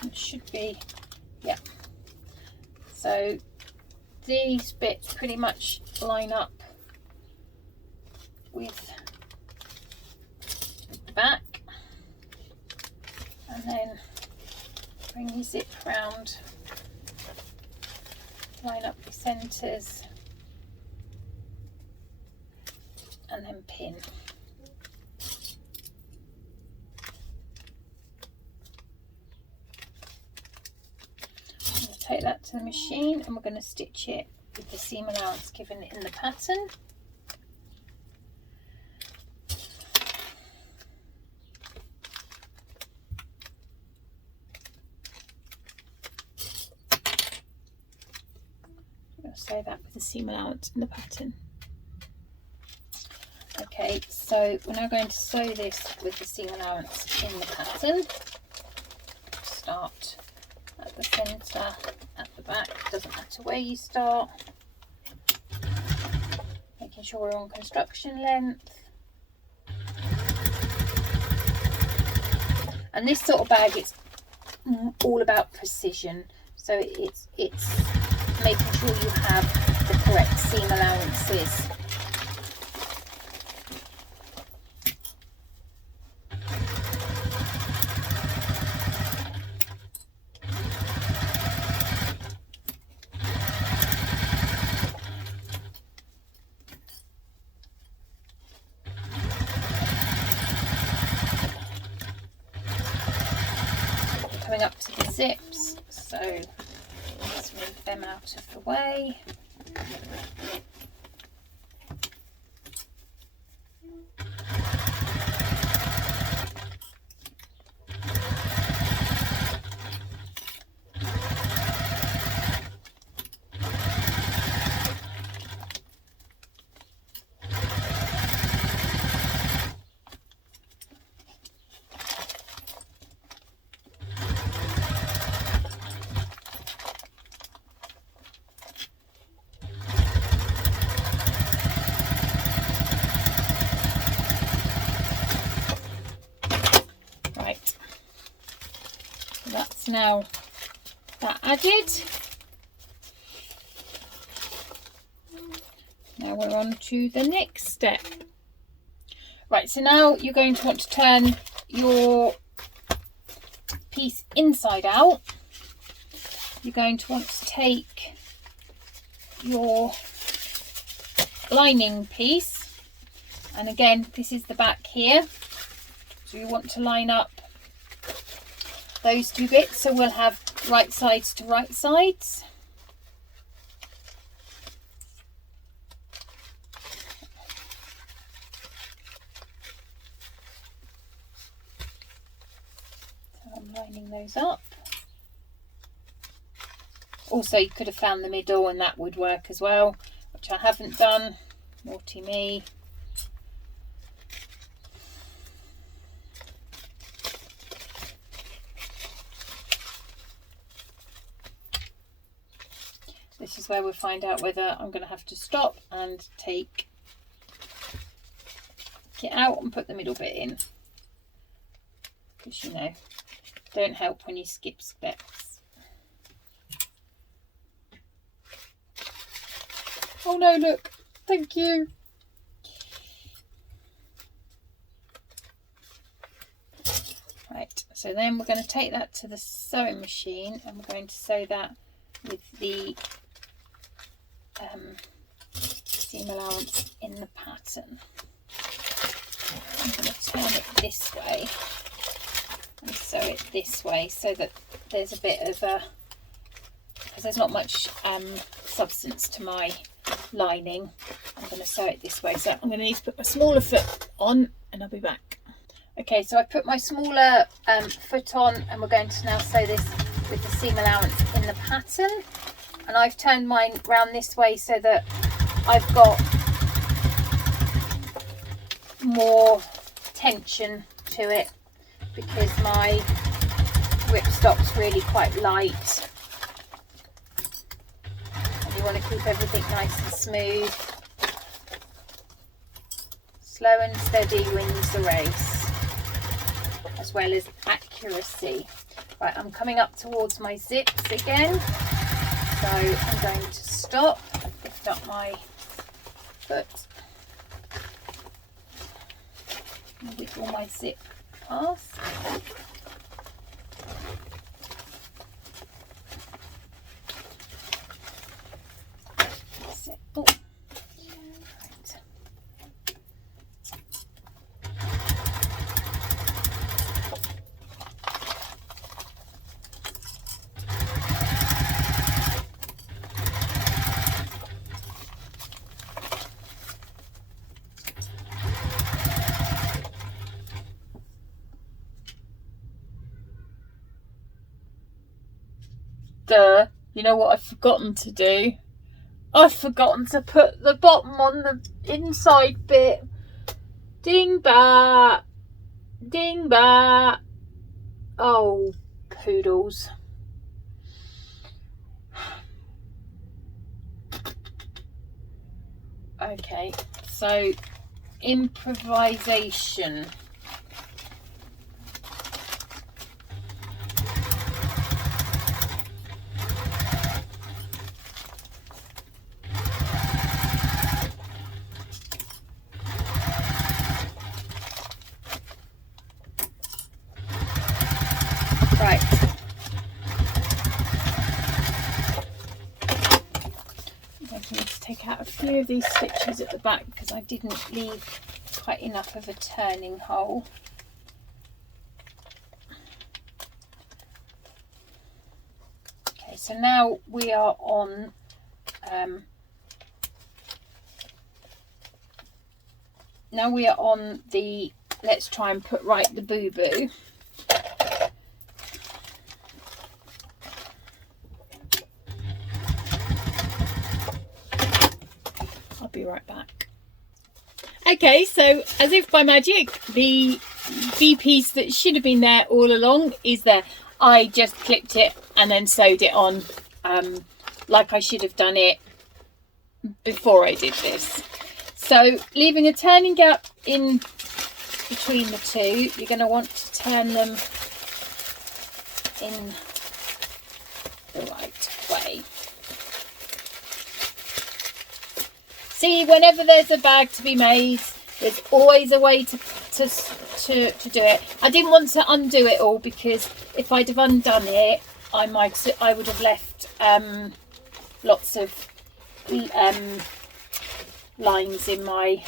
It should be, yeah, so these bits pretty much line up with the back, and then bring your zip round, line up the centres, and then pin. Take that to the machine, and we're going to stitch it with the seam allowance given in the pattern. I'm going to sew that with the seam allowance in the pattern. Okay, so we're now going to sew this with the seam allowance in the pattern. Start at the centre, at the back, doesn't matter where you start. Making sure we're on construction length. And this sort of bag is all about precision, so it's making sure you have the correct seam allowances. Coming up to the zips, so let's move them out of the way. Now that added, now we're on to the next step. Right, so now you're going to want to turn your piece inside out, you're going to want to take your lining piece, and again this is the back here, so you want to line up those two bits so we'll have right sides to right sides. So I'm lining those up. Also, you could have found the middle and that would work as well, which I haven't done. Naughty me. This is where we'll find out whether I'm going to have to stop and take it out and put the middle bit in. Because, you know, don't help when you skip steps. Oh no, look. Thank you. Right, so then we're going to take that to the sewing machine and we're going to sew that with the seam allowance in the pattern. I'm going to turn it this way and sew it this way so that there's a bit of a, because there's not much substance to my lining, I'm going to sew it this way. So I'm going to need to put my smaller foot on and I'll be back. Okay, so I put my smaller foot on and we're going to now sew this with the seam allowance in the pattern, and I've turned mine round this way so that I've got more tension to it because my ripstop's really quite light. You want to keep everything nice and smooth. Slow and steady wins the race, as well as accuracy. Right, I'm coming up towards my zips again, so I'm going to stop, lift up my foot, and wiggle my zip past. Oh. Right. You know what I've forgotten to do? I've forgotten to put the bottom on the inside bit. Ding bat, ding bat. Oh, poodles. Okay, so improvisation. Right. I need to take out a few of these stitches at the back because I didn't leave quite enough of a turning hole. Okay, so now we are on the let's try and put right the boo-boo. I'll be right back. Okay, so as if by magic, the V piece that should have been there all along is there. I just clipped it and then sewed it on like I should have done it before I did this. So leaving a turning gap in between the two, you're going to want to turn them in the right way. See, whenever there's a bag to be made, there's always a way to to do it. I didn't want to undo it all, because if I'd have undone it, I would have left lots of lines in my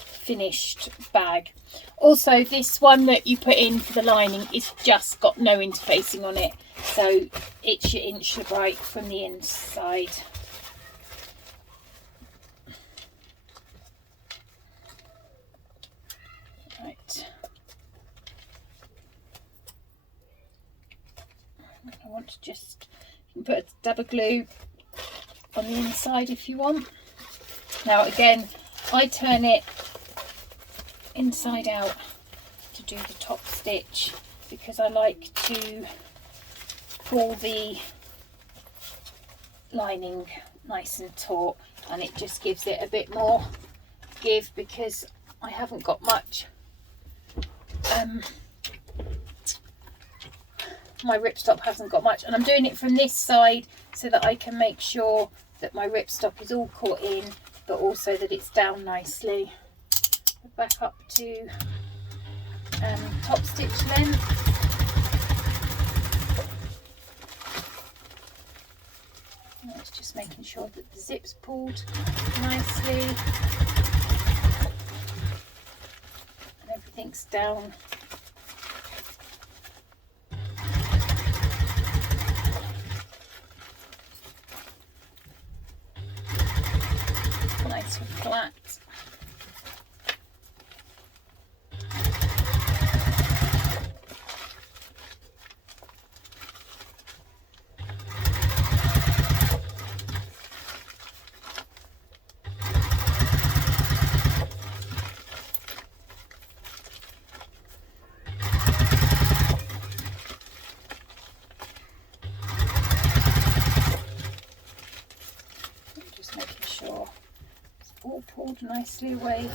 finished bag. Also, this one that you put in for the lining is just got no interfacing on it, so it's your inch right from the inside. Right. I want to just, you can put a double glue on the inside if you want. Now again, I turn it inside out to do the top stitch, because I like to pull the lining nice and taut, and it just gives it a bit more give, because I haven't got much, my ripstop hasn't got much, and I'm doing it from this side so that I can make sure that my ripstop is all caught in, but also that it's down nicely. Back up to top stitch length. And it's just making sure that the zip's pulled nicely and everything's down. Nice and flat. All pulled nicely away.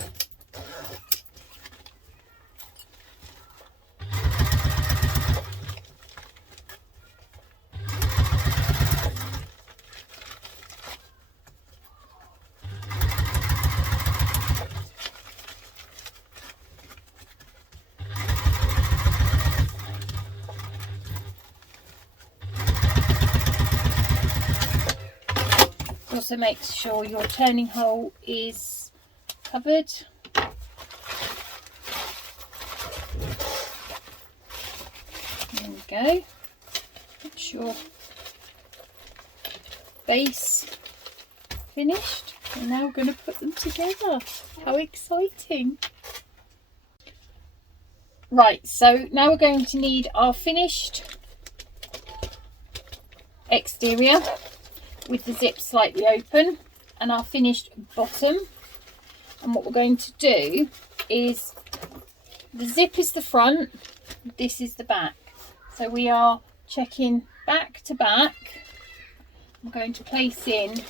Also make sure your turning hole is covered. There we go. That's your base finished. And now we're going to put them together. How exciting! Right, so now we're going to need our finished exterior with the zip slightly open, and our finished bottom. And what we're going to do is, the zip is the front, this is the back, so we are checking back to back. I'm going to place in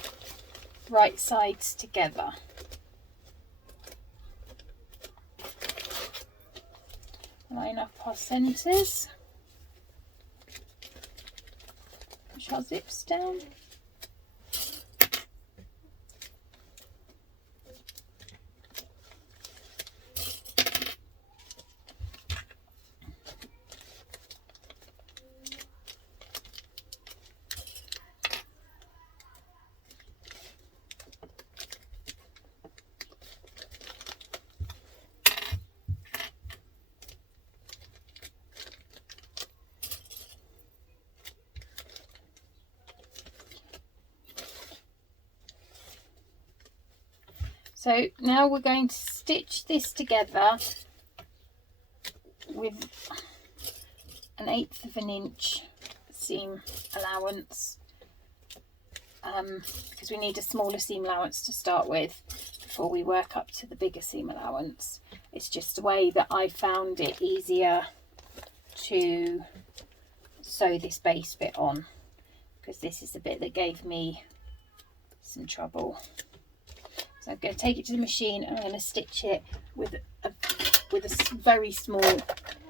right sides together. Line up our centres, push our zips down. So now we're going to stitch this together with 1/8 of an inch seam allowance, because we need a smaller seam allowance to start with before we work up to the bigger seam allowance. It's just a way that I found it easier to sew this base bit on, because this is the bit that gave me some trouble. So I'm going to take it to the machine and I'm going to stitch it with a very small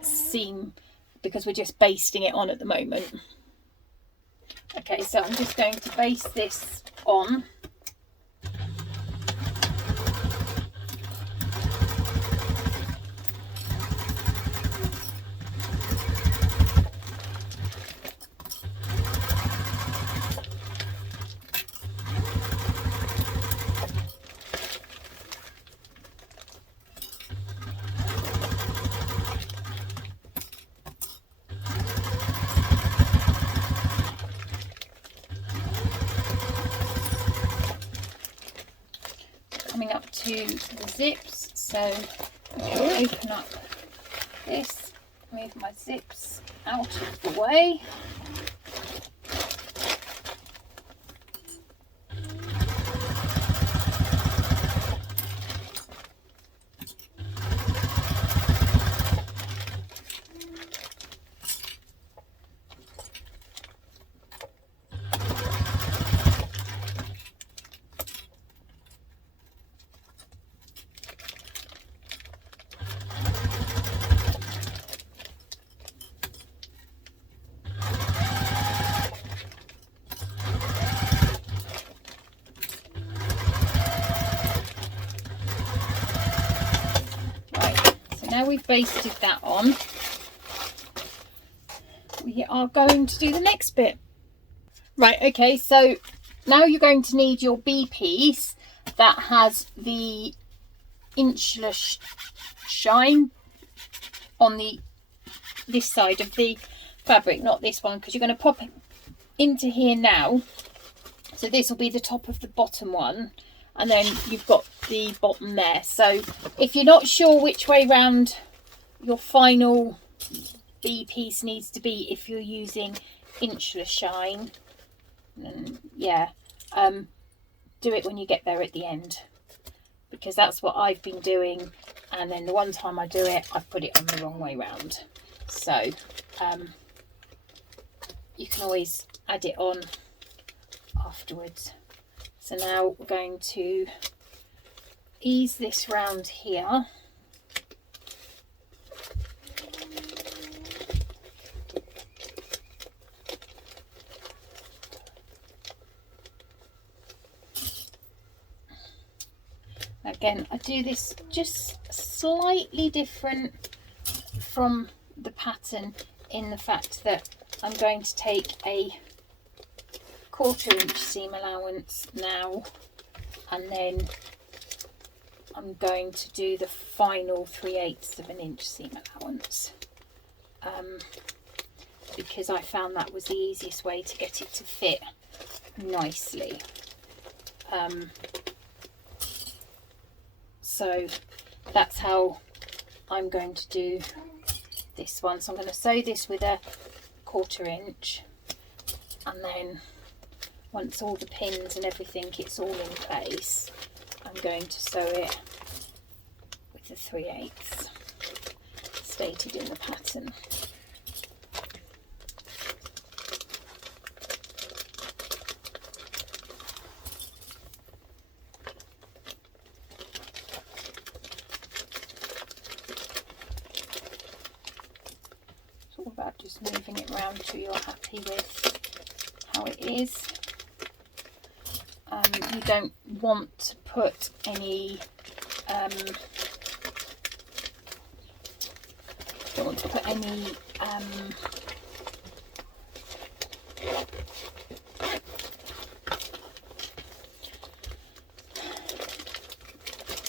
seam, because we're just basting it on at the moment. Okay, so I'm just going to baste this on. to the zips. So I'll open up this, move my zips out of the way. Now we've basted that on, we are going to do the next bit. Right, okay, so now you're going to need your B piece that has the insular shine on this side of the fabric, not this one, because you're going to pop it into here now. So this will be the top of the bottom one, and then you've got the bottom there. So if you're not sure which way round your final B piece needs to be, if you're using insular shine, then yeah, do it when you get there at the end, because that's what I've been doing, and then the one time I do it, I've put it on the wrong way round. So you can always add it on afterwards. So now we're going to ease this round here. Again, I do this just slightly different from the pattern in the fact that I'm going to take a 1/4 inch seam allowance now, and then I'm going to do the final 3/8 of an inch seam allowance, because I found that was the easiest way to get it to fit nicely. So that's how I'm going to do this one. So I'm going to sew this with a 1/4 inch, and then once all the pins and everything, it's all in place, I'm going to sew it with the 3/8 stated in the pattern. It's all about just moving it around till you're happy with how it is. You don't want to put any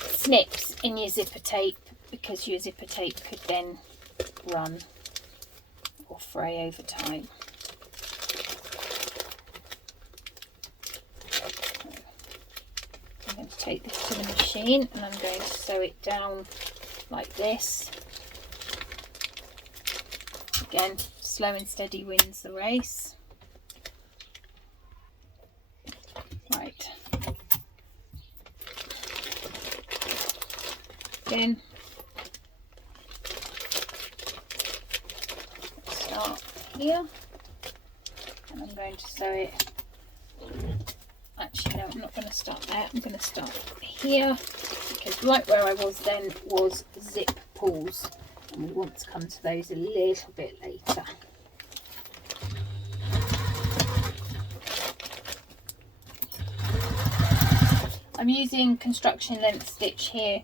snips in your zipper tape, because your zipper tape could then run or fray over time. I'm going to take this to the machine and I'm going to sew it down like this. Again, slow and steady wins the race. Right. Again, start here, and I'm going to sew it. Actually, no, I'm not going to start there. I'm going to start here, because right where I was then was zip pulls, and we want to come to those a little bit later. I'm using construction length stitch here.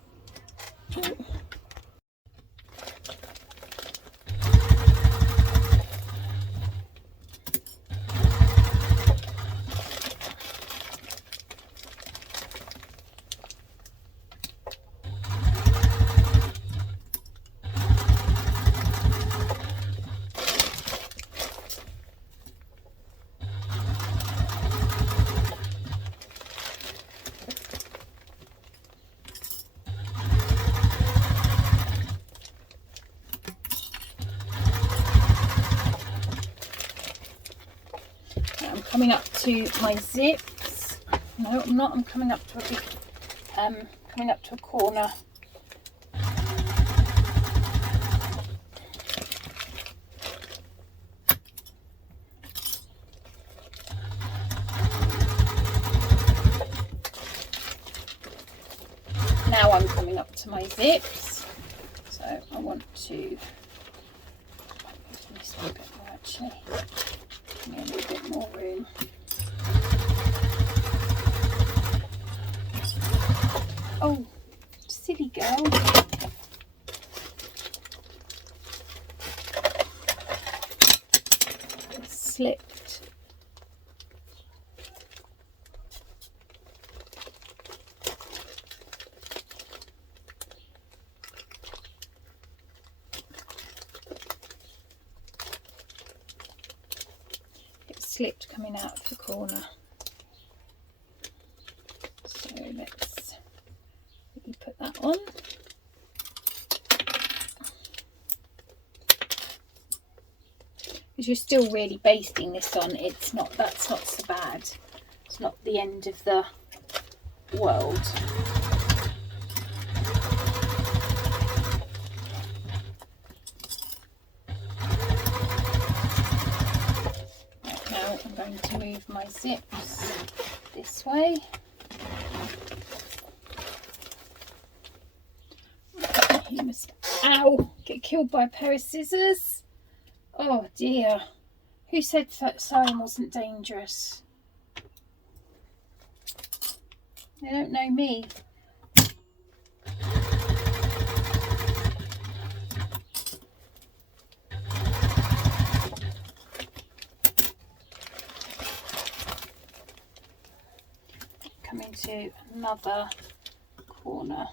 coming up to my zips. No, I'm not. I'm coming up to a big, coming up to a corner. Now I'm coming up to my zips, so I want to this a bit more actually, give me a little bit more room. Oh, silly girl. It slipped. Slipped coming out of the corner, so let's put that on. Because you're still really basting this on, it's not, that's not so bad, it's not the end of the world. I'm going to move my zips this way. You must, ow, get killed by a pair of scissors. Oh dear. Who said that sewing wasn't dangerous? They don't know me. Coming to another corner.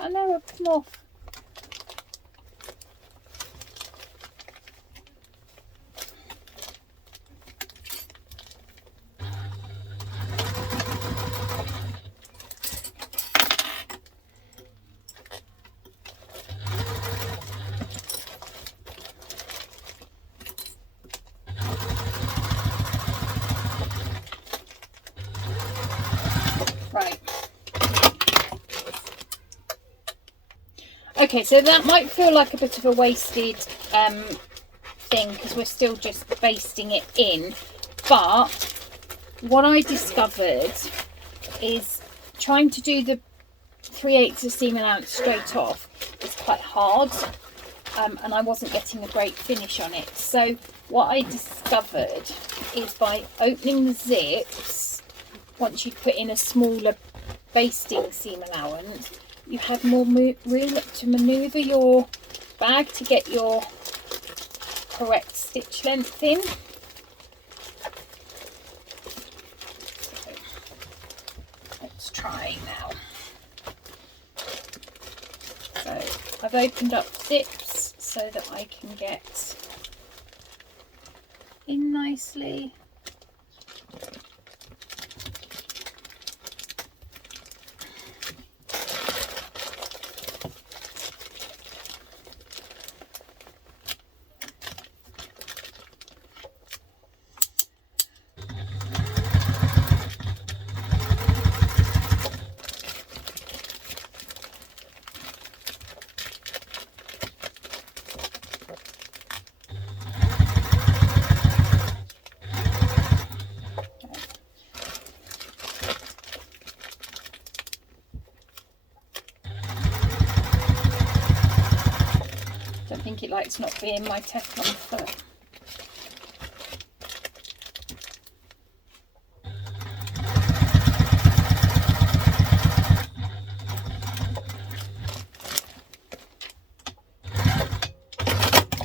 I know, I've come off. Right. Okay, so that might feel like a bit of a wasted thing because we're still just basting it in, but what I discovered is trying to do the 3/8 of seam allowance straight off is quite hard, and I wasn't getting a great finish on it. So what I discovered is by opening the zips, once you put in a smaller basting seam allowance, you have more room to manoeuvre your bag to get your correct stitch length in. So, let's try now. So I've opened up zips so that I can get in nicely. think it likes not being my Teflon foot.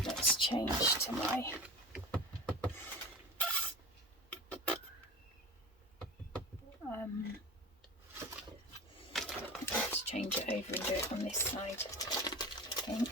Let's change to my let's change it over and do it on this side, I think.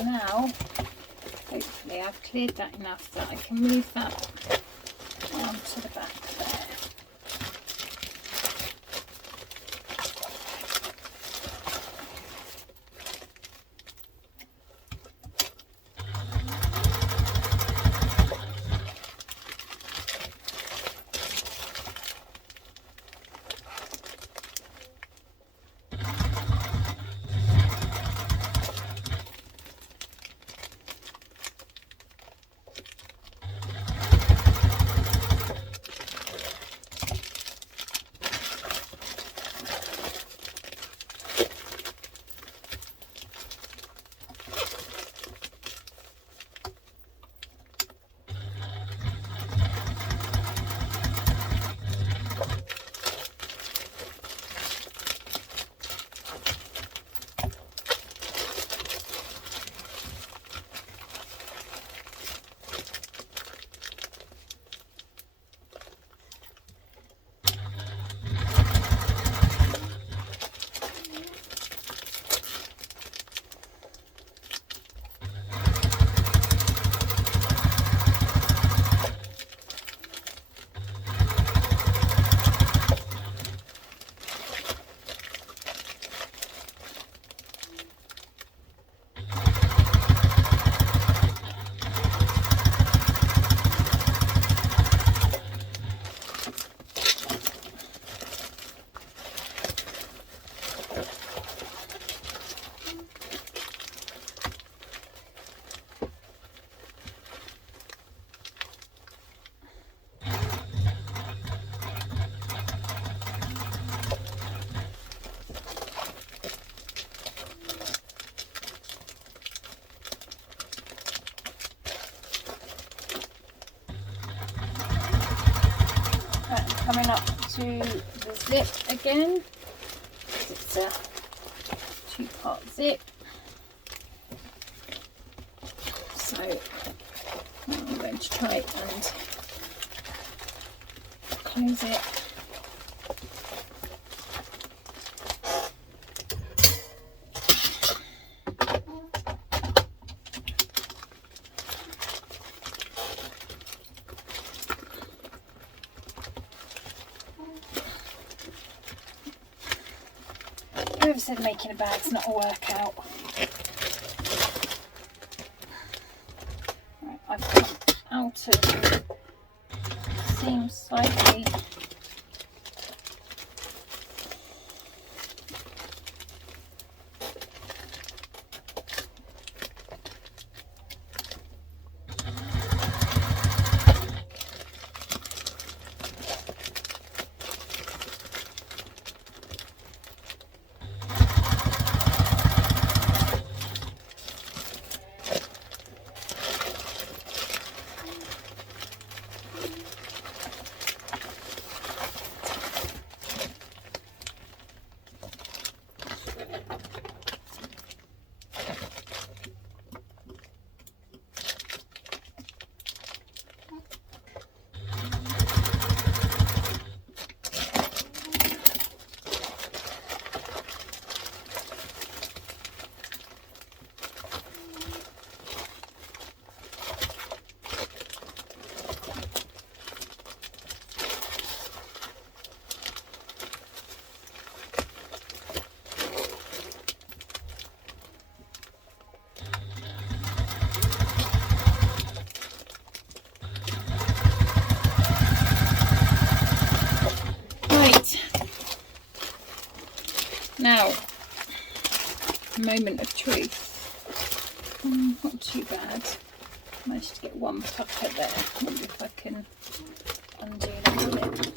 Now, hopefully I've cleared that enough that I can move that onto the back there. Coming up to the zip again. It's a 2-part zip. So I'm going to try and close it. Whoever said making a bag's not a workout. Right, I've come out of seam slightly. Now, moment of truth. Not too bad. Managed to get one pucker there. I wonder if I can undo that a bit.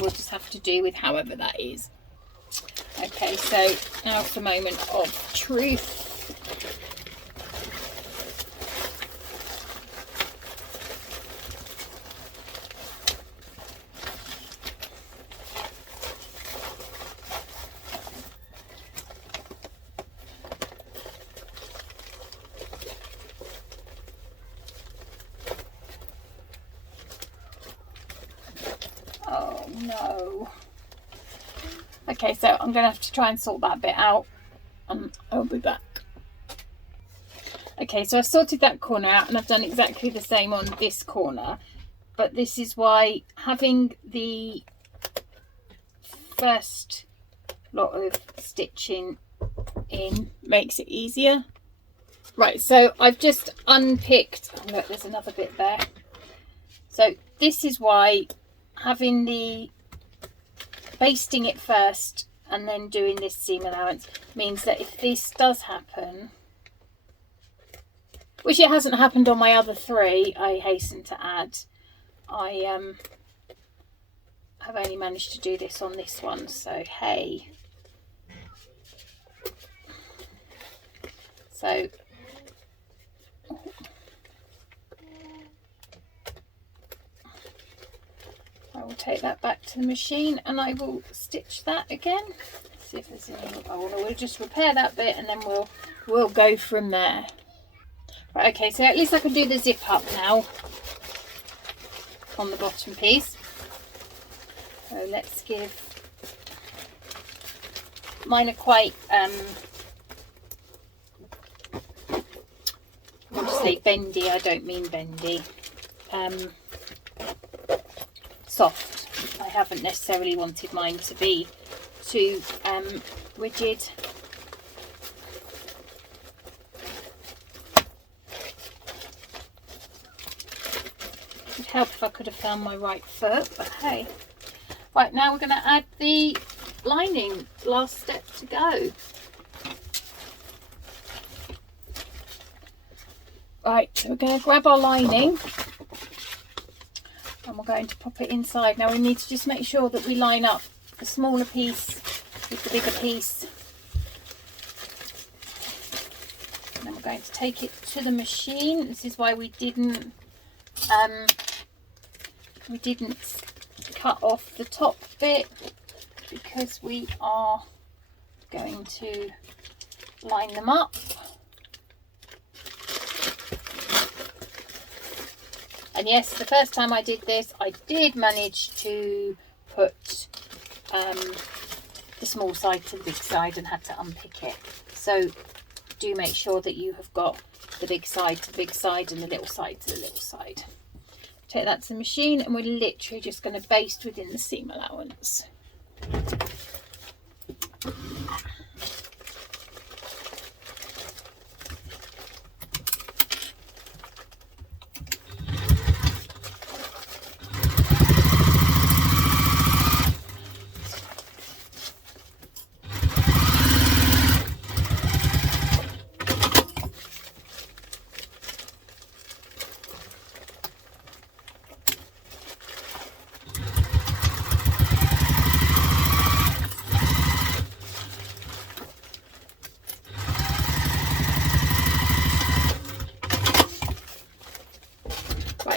We'll just have to do with however that is. Okay, so now for the moment of truth. Oh no. Okay, so I'm going to have to try and sort that bit out and I'll be back. Okay, so I've sorted that corner out and I've done exactly the same on this corner, but this is why having the first lot of stitching in makes it easier. Right, so I've just unpicked, oh look, there's another bit there. So this is why having the basting it first and then doing this seam allowance means that if this does happen, which it hasn't happened on my other three, I hasten to add, I have only managed to do this on this one, so hey. So I will take that back to the machine and I will stitch that again. Let's see if there's any. Oh no, we'll just repair that bit and then we'll go from there. Right, okay, so at least I can do the zip up now on the bottom piece. So let's give, mine are quite I want to say bendy, I don't mean bendy. Soft. I haven't necessarily wanted mine to be too rigid. It would help if I could have found my right foot, but hey. Right, now we're going to add the lining. Last step to go. Right, so we're going to grab our lining and we're going to pop it inside. Now we need to just make sure that we line up the smaller piece with the bigger piece. And then we're going to take it to the machine. This is why we didn't cut off the top bit, because we are going to line them up. And yes, the first time I did this, I did manage to put the small side to the big side and had to unpick it. So do make sure that you have got the big side to the big side and the little side to the little side. Take that to the machine, and we're literally just going to baste within the seam allowance.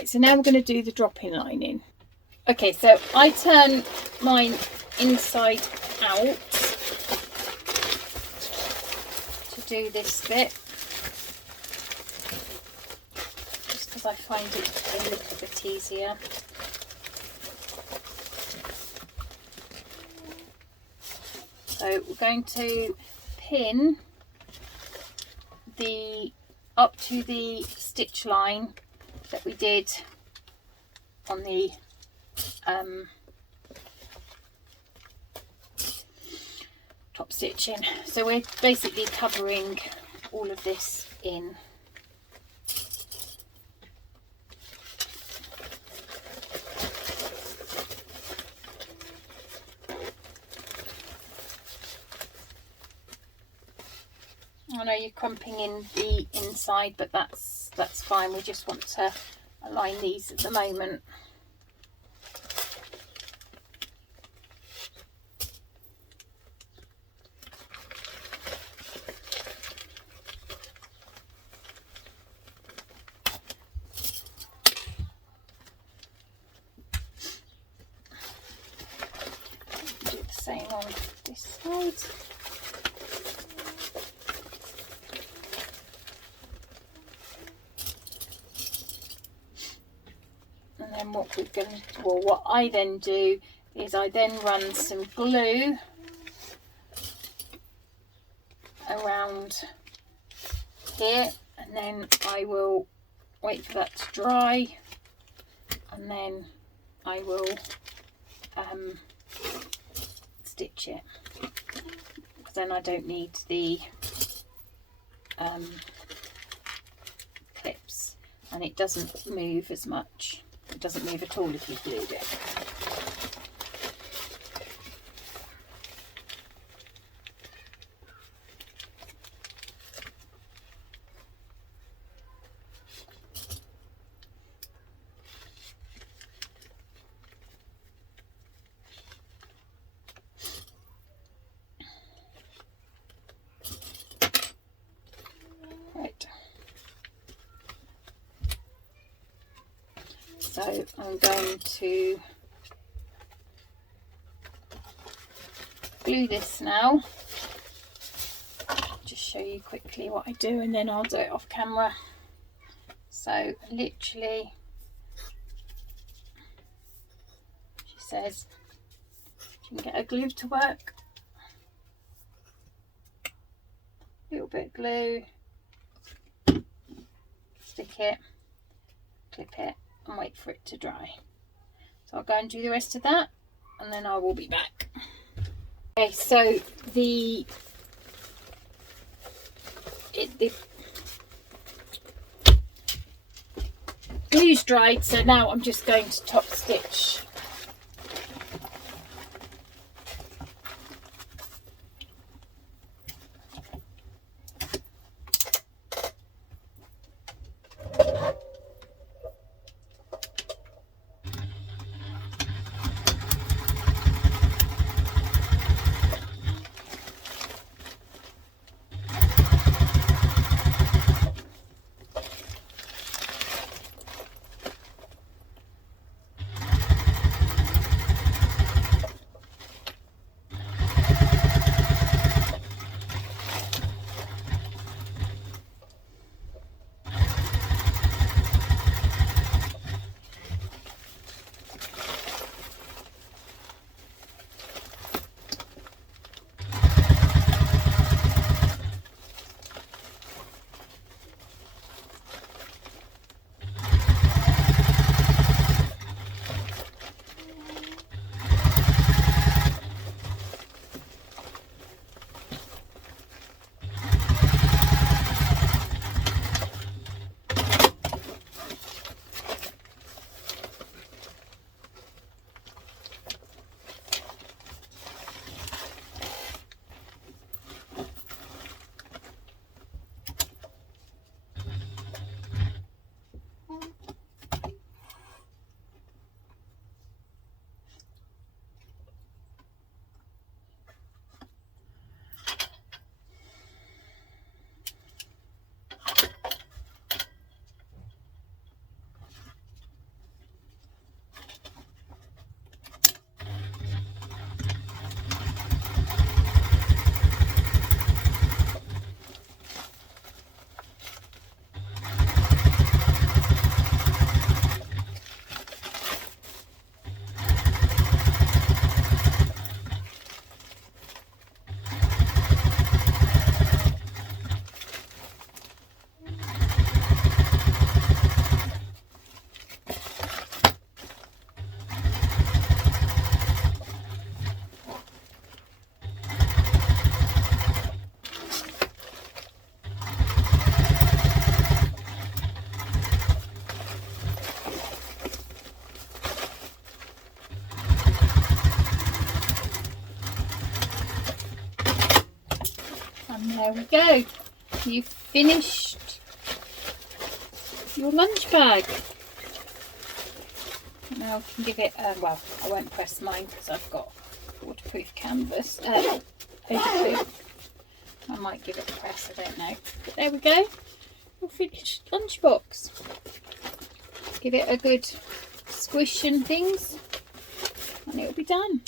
So now we're going to do the drop-in lining. Okay, so I turn mine inside out to do this bit, just because I find it a little bit easier. So we're going to pin up to the stitch line that we did on the top stitching. So we're basically covering all of this in. I know you're crumping in the inside, but that's fine. We just want to align these at the moment. Do the same on this side. What I then do is I then run some glue around here, and then I will wait for that to dry, and then I will stitch it, because then I don't need the clips, and it doesn't move as much. It doesn't move at all if you glued it. Right. So I'm going to glue this now. Just show you quickly what I do, and then I'll do it off camera. So literally, she says you can get a glue to work. A little bit of glue, stick it, clip it, and wait for it to dry. So I'll go and do the rest of that, and then I will be back. Okay, so the glue's dried, so now I'm just going to top stitch. there we go. You've finished your lunch bag. Now I can give it, well, I won't press mine because I've got waterproof canvas, overproof. I might give it a press, I don't know. But there we go, your finished lunchbox. Give it a good squish and things, and it'll be done.